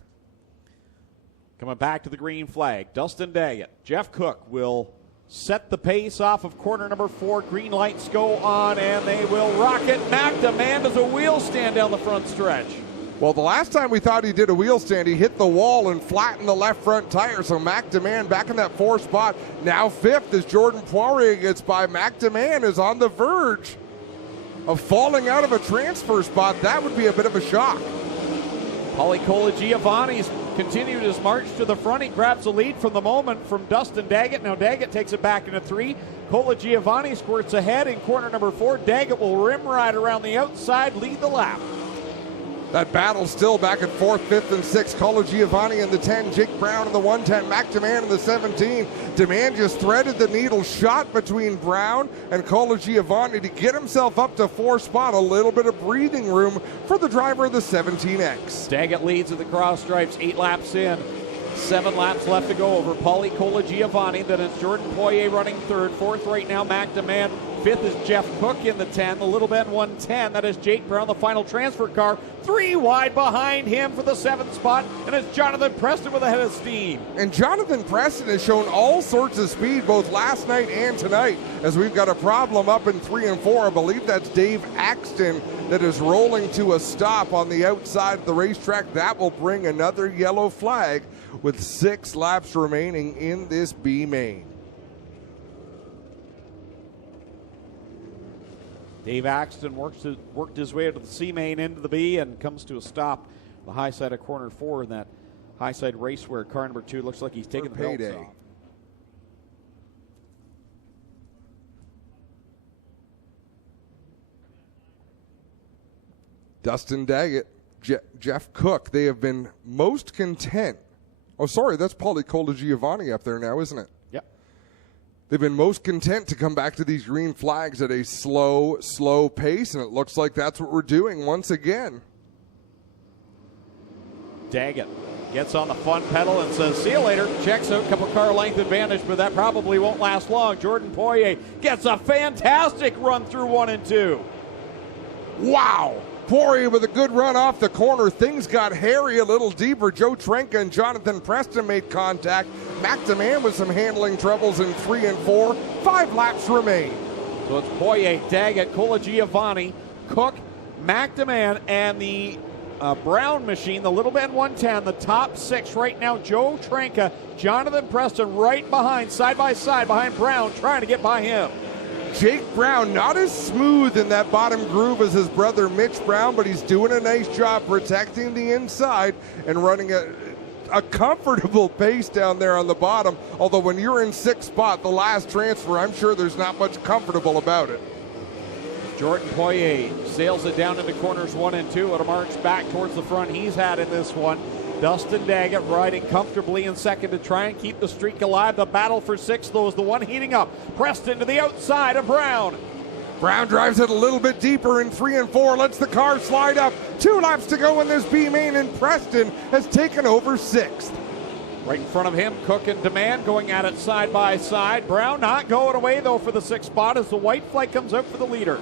Coming back to the green flag, Dustin Daggett. Jeff Cook will set the pace off of corner number 4. Green lights go on, and they will rock it. McDemand does a wheel stand down the front stretch. Well, the last time we thought he did a wheel stand, he hit the wall and flattened the left front tire. So McDemand back in that 4th spot. Now 5th as Jordan Poirier gets by. McDemand is on the verge of falling out of a transfer spot. That would be a bit of a shock. Paulie Colagiovanni's continued his march to the front. He grabs the lead from the moment from Dustin Daggett. Now Daggett takes it back into 3. Colagiovanni squirts ahead in corner number 4. Daggett will rim ride around the outside, lead the lap. That battle still back at 4th, 5th, and 6th. Colagiovanni in the 10, Jake Brown in the 110, McDemand in the 17. Demand just threaded the needle, shot between Brown and Colagiovanni to get himself up to 4th spot. A little bit of breathing room for the driver of the 17X. Daggett leads at the cross stripes, 8 laps in. 7 laps left to go over Paulie Colagiovanni. Then it's Jordan Poirier running 3rd. 4th right now, McDemand. 5th is Jeff Cook in the 10. The Little Bend 110. That is Jake Brown, the final transfer car. 3 wide behind him for the 7th spot. And it's Jonathan Preston with a head of steam. And Jonathan Preston has shown all sorts of speed both last night and tonight, as we've got a problem up in 3 and 4. I believe that's Dave Axton that is rolling to a stop on the outside of the racetrack. That will bring another yellow flag with 6 laps remaining in this B main. Dave Axton worked his way out of the C main into the B and comes to a stop the high side of corner 4 in that high side race where car number 2 looks like he's taking the belts off. Dustin Daggett, Jeff Cook, they have been most content. Oh, sorry, that's Paulie Colagiovanni up there now, isn't it? Yep. They've been most content to come back to these green flags at a slow pace, and it looks like that's what we're doing once again. Daggett gets on the fun pedal and says, see you later. Checks out, couple car length advantage, but that probably won't last long. Jordan Poirier gets a fantastic run through 1 and 2. Wow. Poirier with a good run off the corner. Things got hairy a little deeper. Joe Trenka and Jonathan Preston made contact. McDemand with some handling troubles in 3 and 4. 5 laps remain. So it's Poirier, Daggett, Colagiovanni, Cook, McDemand, and the Brown machine, the Little Bend 110, the top 6 right now. Joe Trenka, Jonathan Preston right behind, side by side behind Brown, trying to get by him. Jake Brown, not as smooth in that bottom groove as his brother Mitch Brown, but he's doing a nice job protecting the inside and running a comfortable pace down there on the bottom. Although when you're in 6th spot, the last transfer, I'm sure there's not much comfortable about it. Jordan Poirier sails it down into corners 1 and 2. It'll march back towards the front he's had in this one. Dustin Daggett riding comfortably in second to try and keep the streak alive. The battle for 6th, though, is the one heating up. Preston to the outside of Brown. Brown drives it a little bit deeper in 3 and 4, lets the car slide up. 2 laps to go in this B main, and Preston has taken over 6th. Right in front of him, Cook and Demand going at it side by side. Brown not going away, though, for the 6th spot as the white flag comes out for the leader.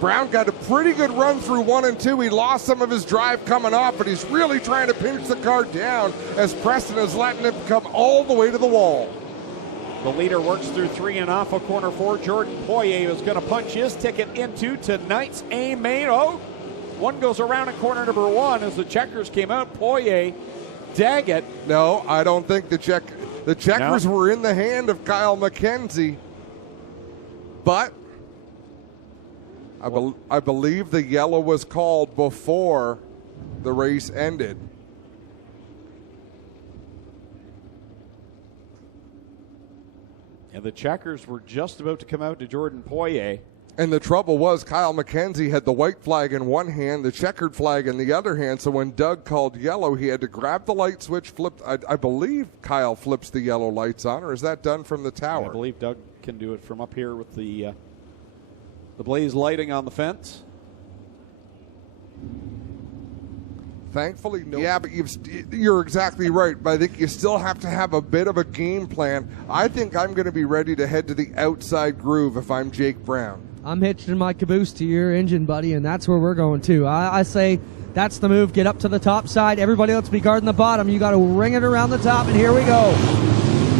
Brown got a pretty good run through 1 and 2. He lost some of his drive coming off, but he's really trying to pinch the car down as Preston is letting it come all the way to the wall. The leader works through 3 and off of corner 4. Jordan Poirier is going to punch his ticket into tonight's A main. Oh, one goes around in corner number 1 as the checkers came out. Poirier, Daggett. No, I don't think the checkers were in the hand of Kyle McKenzie, but I believe the yellow was called before the race ended. And the checkers were just about to come out to Jordan Poirier. And the trouble was Kyle McKenzie had the white flag in one hand, the checkered flag in the other hand, so when Doug called yellow, he had to grab the light switch, flip. I believe Kyle flips the yellow lights on, or is that done from the tower? I believe Doug can do it from up here with the blaze lighting on the fence. Thankfully, no. Yeah, but you're exactly right. But I think you still have to have a bit of a game plan. I think I'm going to be ready to head to the outside groove if I'm Jake Brown. I'm hitching my caboose to your engine, buddy, and that's where we're going to. I say that's the move. Get up to the top side. Everybody else be guarding the bottom. You got to ring it around the top, and here we go.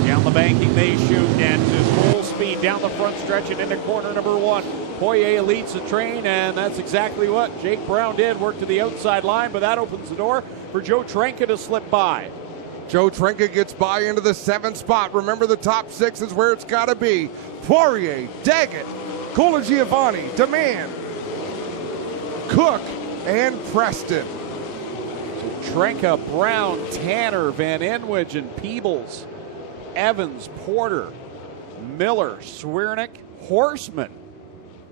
Down the banking they shoot, and to full speed down the front stretch and into corner number 1. Poirier leads the train, and that's exactly what Jake Brown did. Work to the outside line, but that opens the door for Joe Trenka to slip by. Joe Trenka gets by into the 7th spot. Remember, the top 6 is where it's got to be. Poirier, Daggett, Colagiovanni, Demand, Cook, and Preston. So Trenka, Brown, Tanner, Van Enwich, and Peebles, Evans, Porter, Miller, Swiernick, Horseman,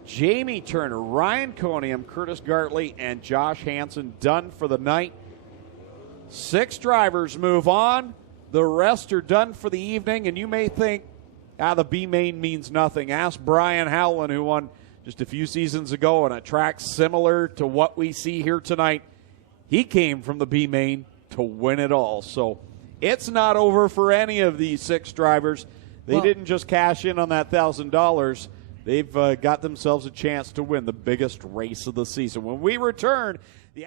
Jamie Turner, Ryan Conium, Curtis Gartley, and Josh Hansen done for the night. 6 drivers move on. The rest are done for the evening, and you may think, the B main means nothing. Ask Brian Howland, who won just a few seasons ago on a track similar to what we see here tonight. He came from the B main to win it all. So it's not over for any of these 6 drivers. They didn't just cash in on that $1,000. They've got themselves a chance to win the biggest race of the season. When we return, the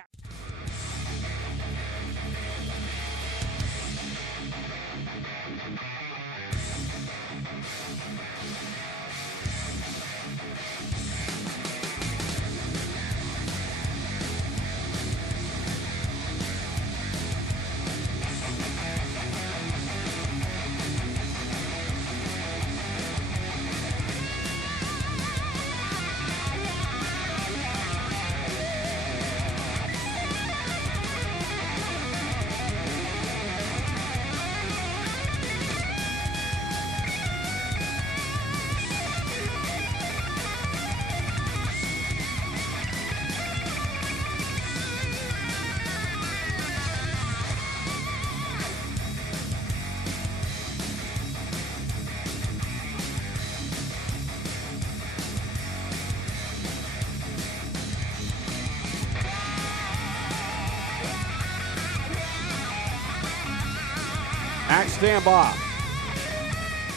stand by.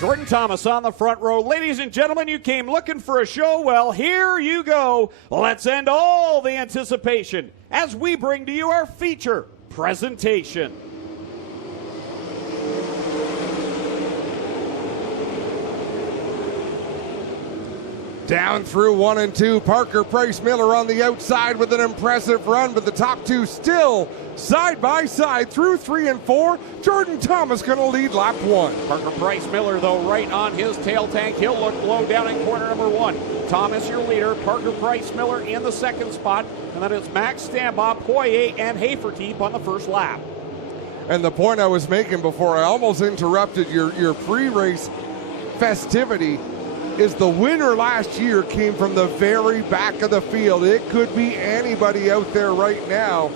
Jordan Thomas on the front row. Ladies and gentlemen, you came looking for a show. Well, here you go. Let's end all the anticipation as we bring to you our feature presentation. Down through 1 and 2, Parker Price Miller on the outside with an impressive run, but the top 2 still side by side through 3 and 4. Jordan Thomas going to lead lap 1. Parker Price Miller, though, right on his tail tank. He'll look low down in corner number 1. Thomas, your leader. Parker Price Miller in the 2nd spot. And then it's Max Stambaugh, Poirier, and Haferteep on the 1st lap. And the point I was making before I almost interrupted your pre-race festivity, is the winner last year came from the very back of the field. It could be anybody out there right now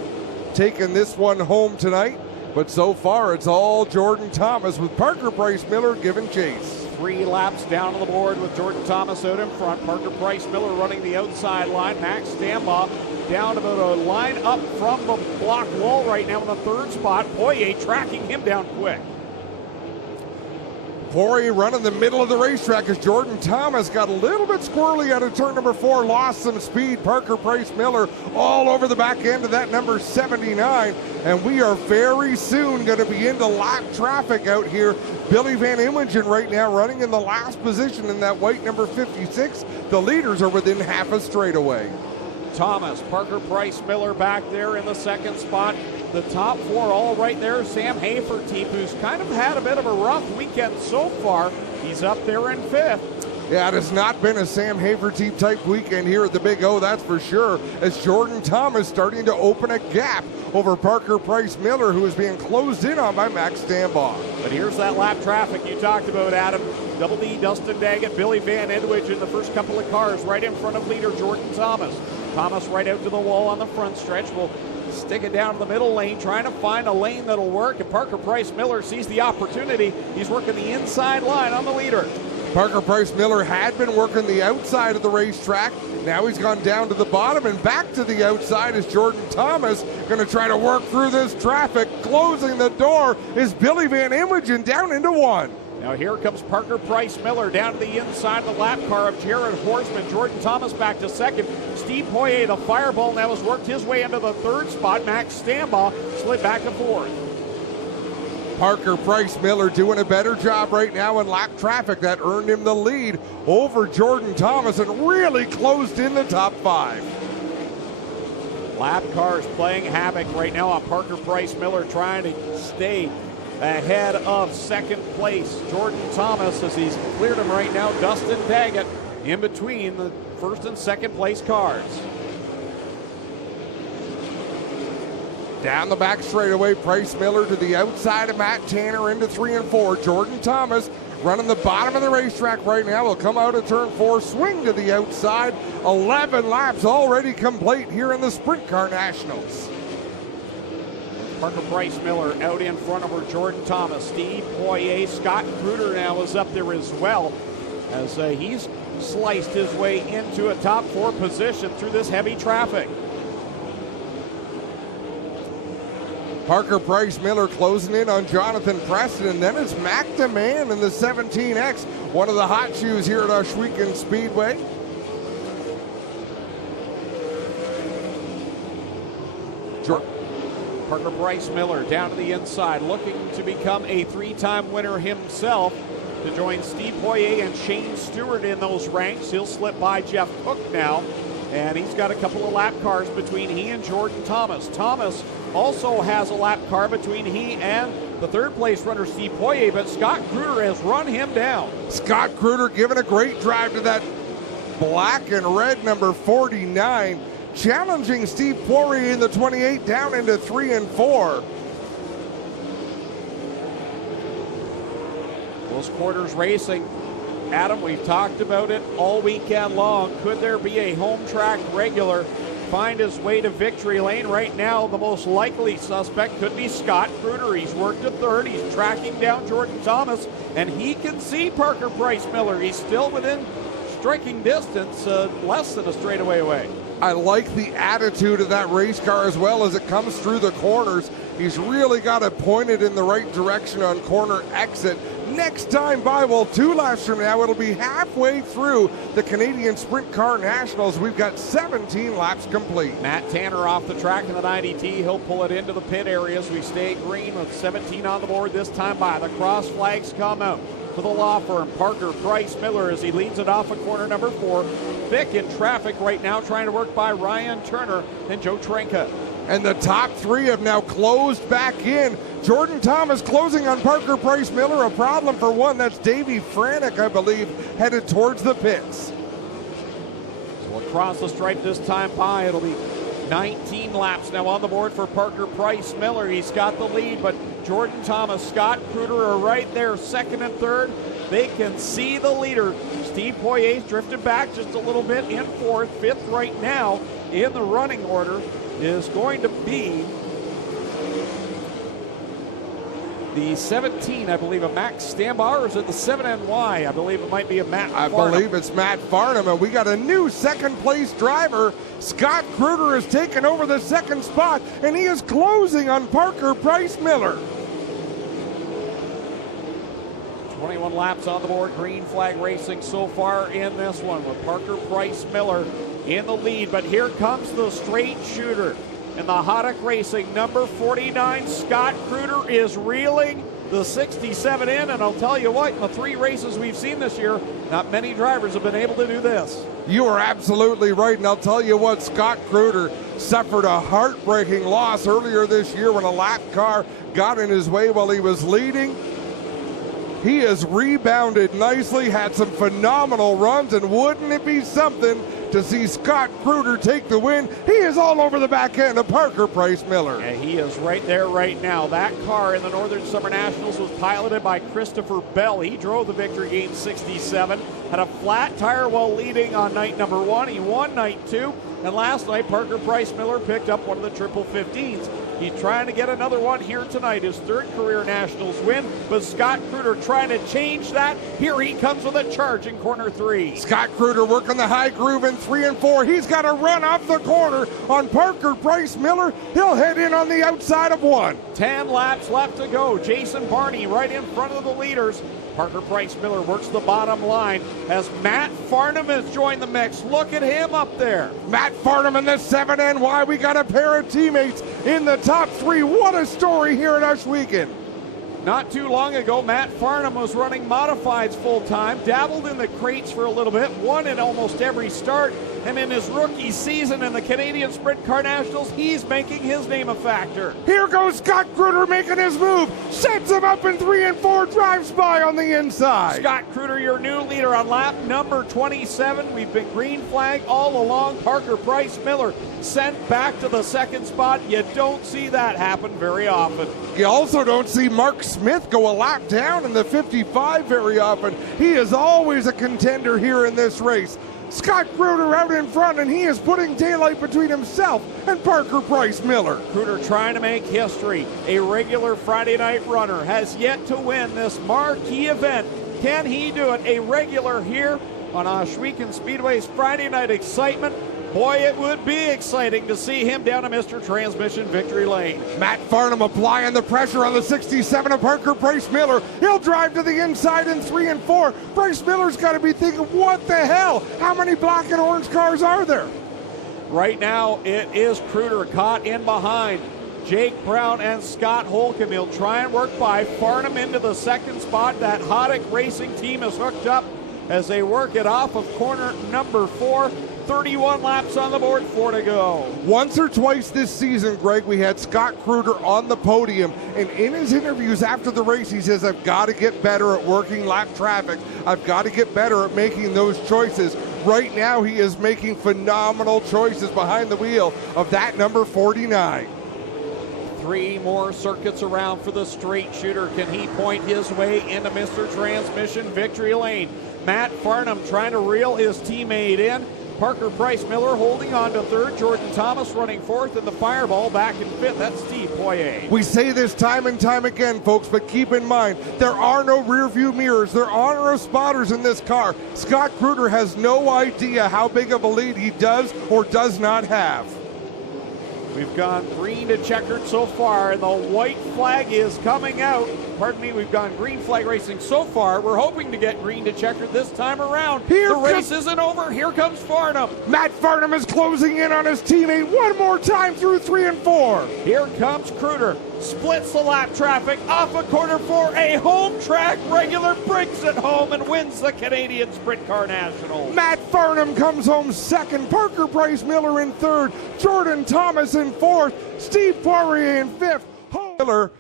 taking this one home tonight. But so far, it's all Jordan Thomas with Parker Price Miller giving chase. 3 laps down on the board with Jordan Thomas out in front. Parker Price Miller running the outside line. Max Stambaugh down about a line up from the block wall right now in the 3rd spot. Poirier tracking him down quick. Poirier running the middle of the racetrack as Jordan Thomas got a little bit squirrely out of turn number 4, lost some speed. Parker Price Miller all over the back end of that number 79, and we are very soon going to be into lap traffic out here. Billy Van Imogen right now running in the last position in that white number 56. The leaders are within half a straightaway. Thomas, Parker Price Miller back there in the 2nd spot. The top 4 all right there. Sam Haferteep, who's kind of had a bit of a rough weekend so far. He's up there in 5th. Yeah, it has not been a Sam Haferteep type weekend here at the Big O, that's for sure, as Jordan Thomas starting to open a gap over Parker Price Miller, who is being closed in on by Max Stambaugh. But here's that lap traffic you talked about, Adam. Double D, Dustin Daggett, Billy Van Edwidge in the first couple of cars right in front of leader Jordan Thomas. Thomas right out to the wall on the front stretch. Will stick it down to the middle lane, trying to find a lane that'll work. And Parker Price Miller sees the opportunity. He's working the inside line on the leader. Parker Price Miller had been working the outside of the racetrack. Now he's gone down to the bottom and back to the outside as Jordan Thomas going to try to work through this traffic. Closing the door is Billy Van Imogen down into 1. Now here comes Parker Price Miller down to the inside of the lap car of Jared Horseman. Jordan Thomas back to 2nd. Steve Poirier, the fireball, now has worked his way into the 3rd spot. Max Stambaugh slid back to 4th. Parker Price Miller doing a better job right now in lap traffic. That earned him the lead over Jordan Thomas and really closed in the top 5. Lap cars playing havoc right now on Parker Price Miller, trying to stay ahead of 2nd place. Jordan Thomas, as he's cleared him right now. Dustin Daggett in between the 1st and 2nd place cars. Down the back straightaway, Price Miller to the outside of Matt Tanner into 3 and 4. Jordan Thomas running the bottom of the racetrack right now. Will come out of turn 4, swing to the outside. 11 laps already complete here in the Sprint Car Nationals. Parker Price Miller out in front over Jordan Thomas. Steve Poirier, Scott Kruder now is up there as well, as he's sliced his way into a top 4 position through this heavy traffic. Parker Price Miller closing in on Jonathan Preston, and then it's Mac DeMann in the 17X, one of the hot shoes here at Ohsweken Speedway. Parker Price Miller down to the inside, looking to become a 3-time winner himself, to join Steve Poirier and Shane Stewart in those ranks. He'll slip by Jeff Cook now, and he's got a couple of lap cars between he and Jordan Thomas. Thomas also has a lap car between he and the 3rd place runner Steve Poirier, but Scott Kruder has run him down. Scott Kruder giving a great drive to that black and red number 49, challenging Steve Poirier in the 28 down into 3 and 4. Close quarters racing. Adam, we've talked about it all weekend long. Could there be a home track regular find his way to victory lane? Right now, the most likely suspect could be Scott Kruder. He's worked to 3rd. He's tracking down Jordan Thomas, and he can see Parker Price Miller. He's still within striking distance, less than a straightaway away. I like the attitude of that race car as well as it comes through the corners. He's really got it pointed in the right direction on corner exit. Next time by, well, 2 laps from now, it'll be halfway through the Canadian Sprint Car Nationals. We've got 17 laps complete. Matt Tanner off the track in the 90T. He'll pull it into the pit area as we stay green with 17 on the board this time by. The cross flags come out for the law firm. Parker Price Miller as he leads it off of corner number 4. Thick in traffic right now, trying to work by Ryan Turner and Joe Trenka. And the top 3 have now closed back in. Jordan Thomas closing on Parker Price Miller. A problem for one. That's Davey Franek, I believe, headed towards the pits. So across the stripe this time by, it'll be 19 laps now on the board for Parker Price Miller. He's got the lead, but Jordan Thomas, Scott Kruder are right there, 2nd and 3rd. They can see the leader, Steve Poirier's drifted back just a little bit in fourth. Fifth right now in the running order is going to be the 17, I believe, of Max Stambauer, or is it the 7NY? I believe it might be a Matt Farnham. I believe it's Matt Farnham, and we got a new second-place driver. Scott Kruder has taken over the second spot, and he is closing on Parker Price Miller. 21 laps on the board. Green flag racing so far in this one with Parker Price Miller in the lead. But here comes the straight shooter. And the Haddock Racing number 49, Scott Kruder, is reeling the 67 in. And I'll tell you what, in the 3 races we've seen this year, not many drivers have been able to do this. You are absolutely right, and I'll tell you what, Scott Kruder suffered a heartbreaking loss earlier this year when a lap car got in his way while he was leading. He has rebounded nicely, had some phenomenal runs, and wouldn't it be something to see Scott Kruder take the win? He is all over the back end of Parker Price Miller. And he is right there right now. That car in the Northern Summer Nationals was piloted by Christopher Bell. He drove the victory game 67, had a flat tire while leading on night number 1. He won night 2, and last night Parker Price Miller picked up one of the triple 15s. He's trying to get another one here tonight, his 3rd career Nationals win, but Scott Kruder trying to change that. Here he comes with a charge in corner 3. Scott Kruder working the high groove in 3 and 4. He's got a run off the corner on Parker Price Miller. He'll head in on the outside of 1. 10 laps left to go. Jason Barney right in front of the leaders. Parker Price Miller works the bottom line as Matt Farnham has joined the mix. Look at him up there. Matt Farnham in the 7NY. We got a pair of teammates in the top 3. What a story here at Ohsweken. Not too long ago, Matt Farnham was running modifieds full-time, dabbled in the crates for a little bit, won in almost every start, and in his rookie season in the Canadian Sprint Car Nationals, he's making his name a factor. Here goes Scott Kruder making his move, sets him up in 3 and 4, drives by on the inside. Scott Kruder, your new leader on lap number 27. We've been green flag all along. Parker Price Miller sent back to the second spot. You don't see that happen very often. You also don't see Mark Smith go a lap down in the 55 very often. He is always a contender here in this race. Scott Kruder out in front, and he is putting daylight between himself and Parker Price Miller. Kruder trying to make history. A regular Friday night runner has yet to win this marquee event. Can he do it? A regular here on Ohsweken Speedway's Friday night excitement. Boy, it would be exciting to see him down to Mr. Transmission victory lane. Matt Farnham applying the pressure on the 67 of Parker Price Miller. He'll drive to the inside in 3 and 4. Price Miller's got to be thinking, what the hell? How many black and orange cars are there? Right now, it is Kruder caught in behind Jake Brown and Scott Holcomb. He'll try and work by Farnham into the second spot. That Haddock Racing team is hooked up as they work it off of corner number 4. 31 laps on the board, 4 to go. Once or twice this season, Greg, we had Scott Kruder on the podium, and in his interviews after the race, he says, I've got to get better at working lap traffic. I've got to get better at making those choices. Right now, he is making phenomenal choices behind the wheel of that number 49. 3 more circuits around for the straight shooter. Can he point his way into Mr. Transmission victory lane? Matt Farnham trying to reel his teammate in. Parker Price Miller holding on to 3rd. Jordan Thomas running 4th, and the Fireball back in 5th. That's Steve Poirier. We say this time and time again, folks, but keep in mind, there are no rear view mirrors. There are no spotters in this car. Scott Kruder has no idea how big of a lead he does or does not have. We've gone green to checkered so far, and the white flag is coming out. Pardon me, we've gone green flag racing so far. We're hoping to get green to checkered this time around. The race isn't over. Here comes Farnham. Matt Farnham is closing in on his teammate one more time through 3 and 4. Here comes Kruder. Splits the lap traffic off of corner 4. A home track regular brings it home and wins the Canadian Sprint Car Nationals. Matt Farnham comes home 2nd. Parker Price Miller in 3rd. Jordan Thomas in 4th. Steve Poirier in 5th. Miller,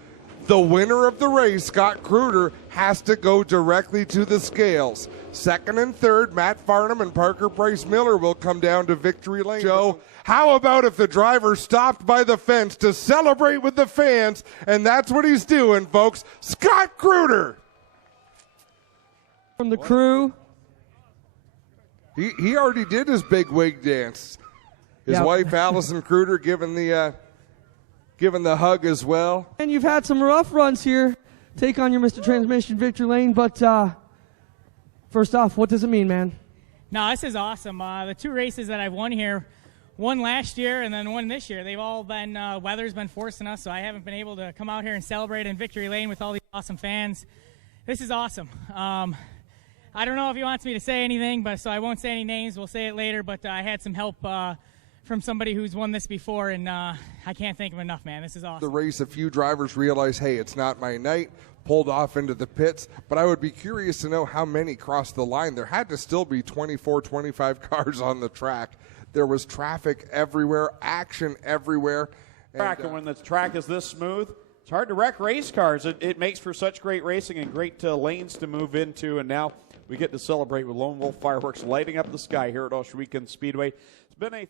the winner of the race, Scott Kruder, has to go directly to the scales. 2nd and 3rd, Matt Farnham and Parker Price Miller will come down to victory lane. Joe, how about if the driver stopped by the fence to celebrate with the fans? And that's what he's doing, folks. Scott Kruder. From the crew, He already did his big wig dance. His wife, Allison Kruder, giving the hug as well. And you've had some rough runs here. Take on your Mr. Transmission Victory Lane, but first off, what does it mean, man? No, this is awesome. The 2 races that I've won here, one last year and then one this year, they've all been, weather's been forcing us, so I haven't been able to come out here and celebrate in Victory Lane with all these awesome fans. This is awesome. I don't know if he wants me to say anything, but so I won't say any names. We'll say it later, but I had some help from somebody who's won this before, and I can't thank him enough, man. This is awesome. The race, a few drivers realized, hey, it's not my night, pulled off into the pits, but I would be curious to know how many crossed the line. There had to still be 24, 25 cars on the track. There was traffic everywhere, action everywhere. And when the track is this smooth, it's hard to wreck race cars. It makes for such great racing and great lanes to move into, and now we get to celebrate with Lone Wolf Fireworks lighting up the sky here at Oshewicken Speedway. It's been a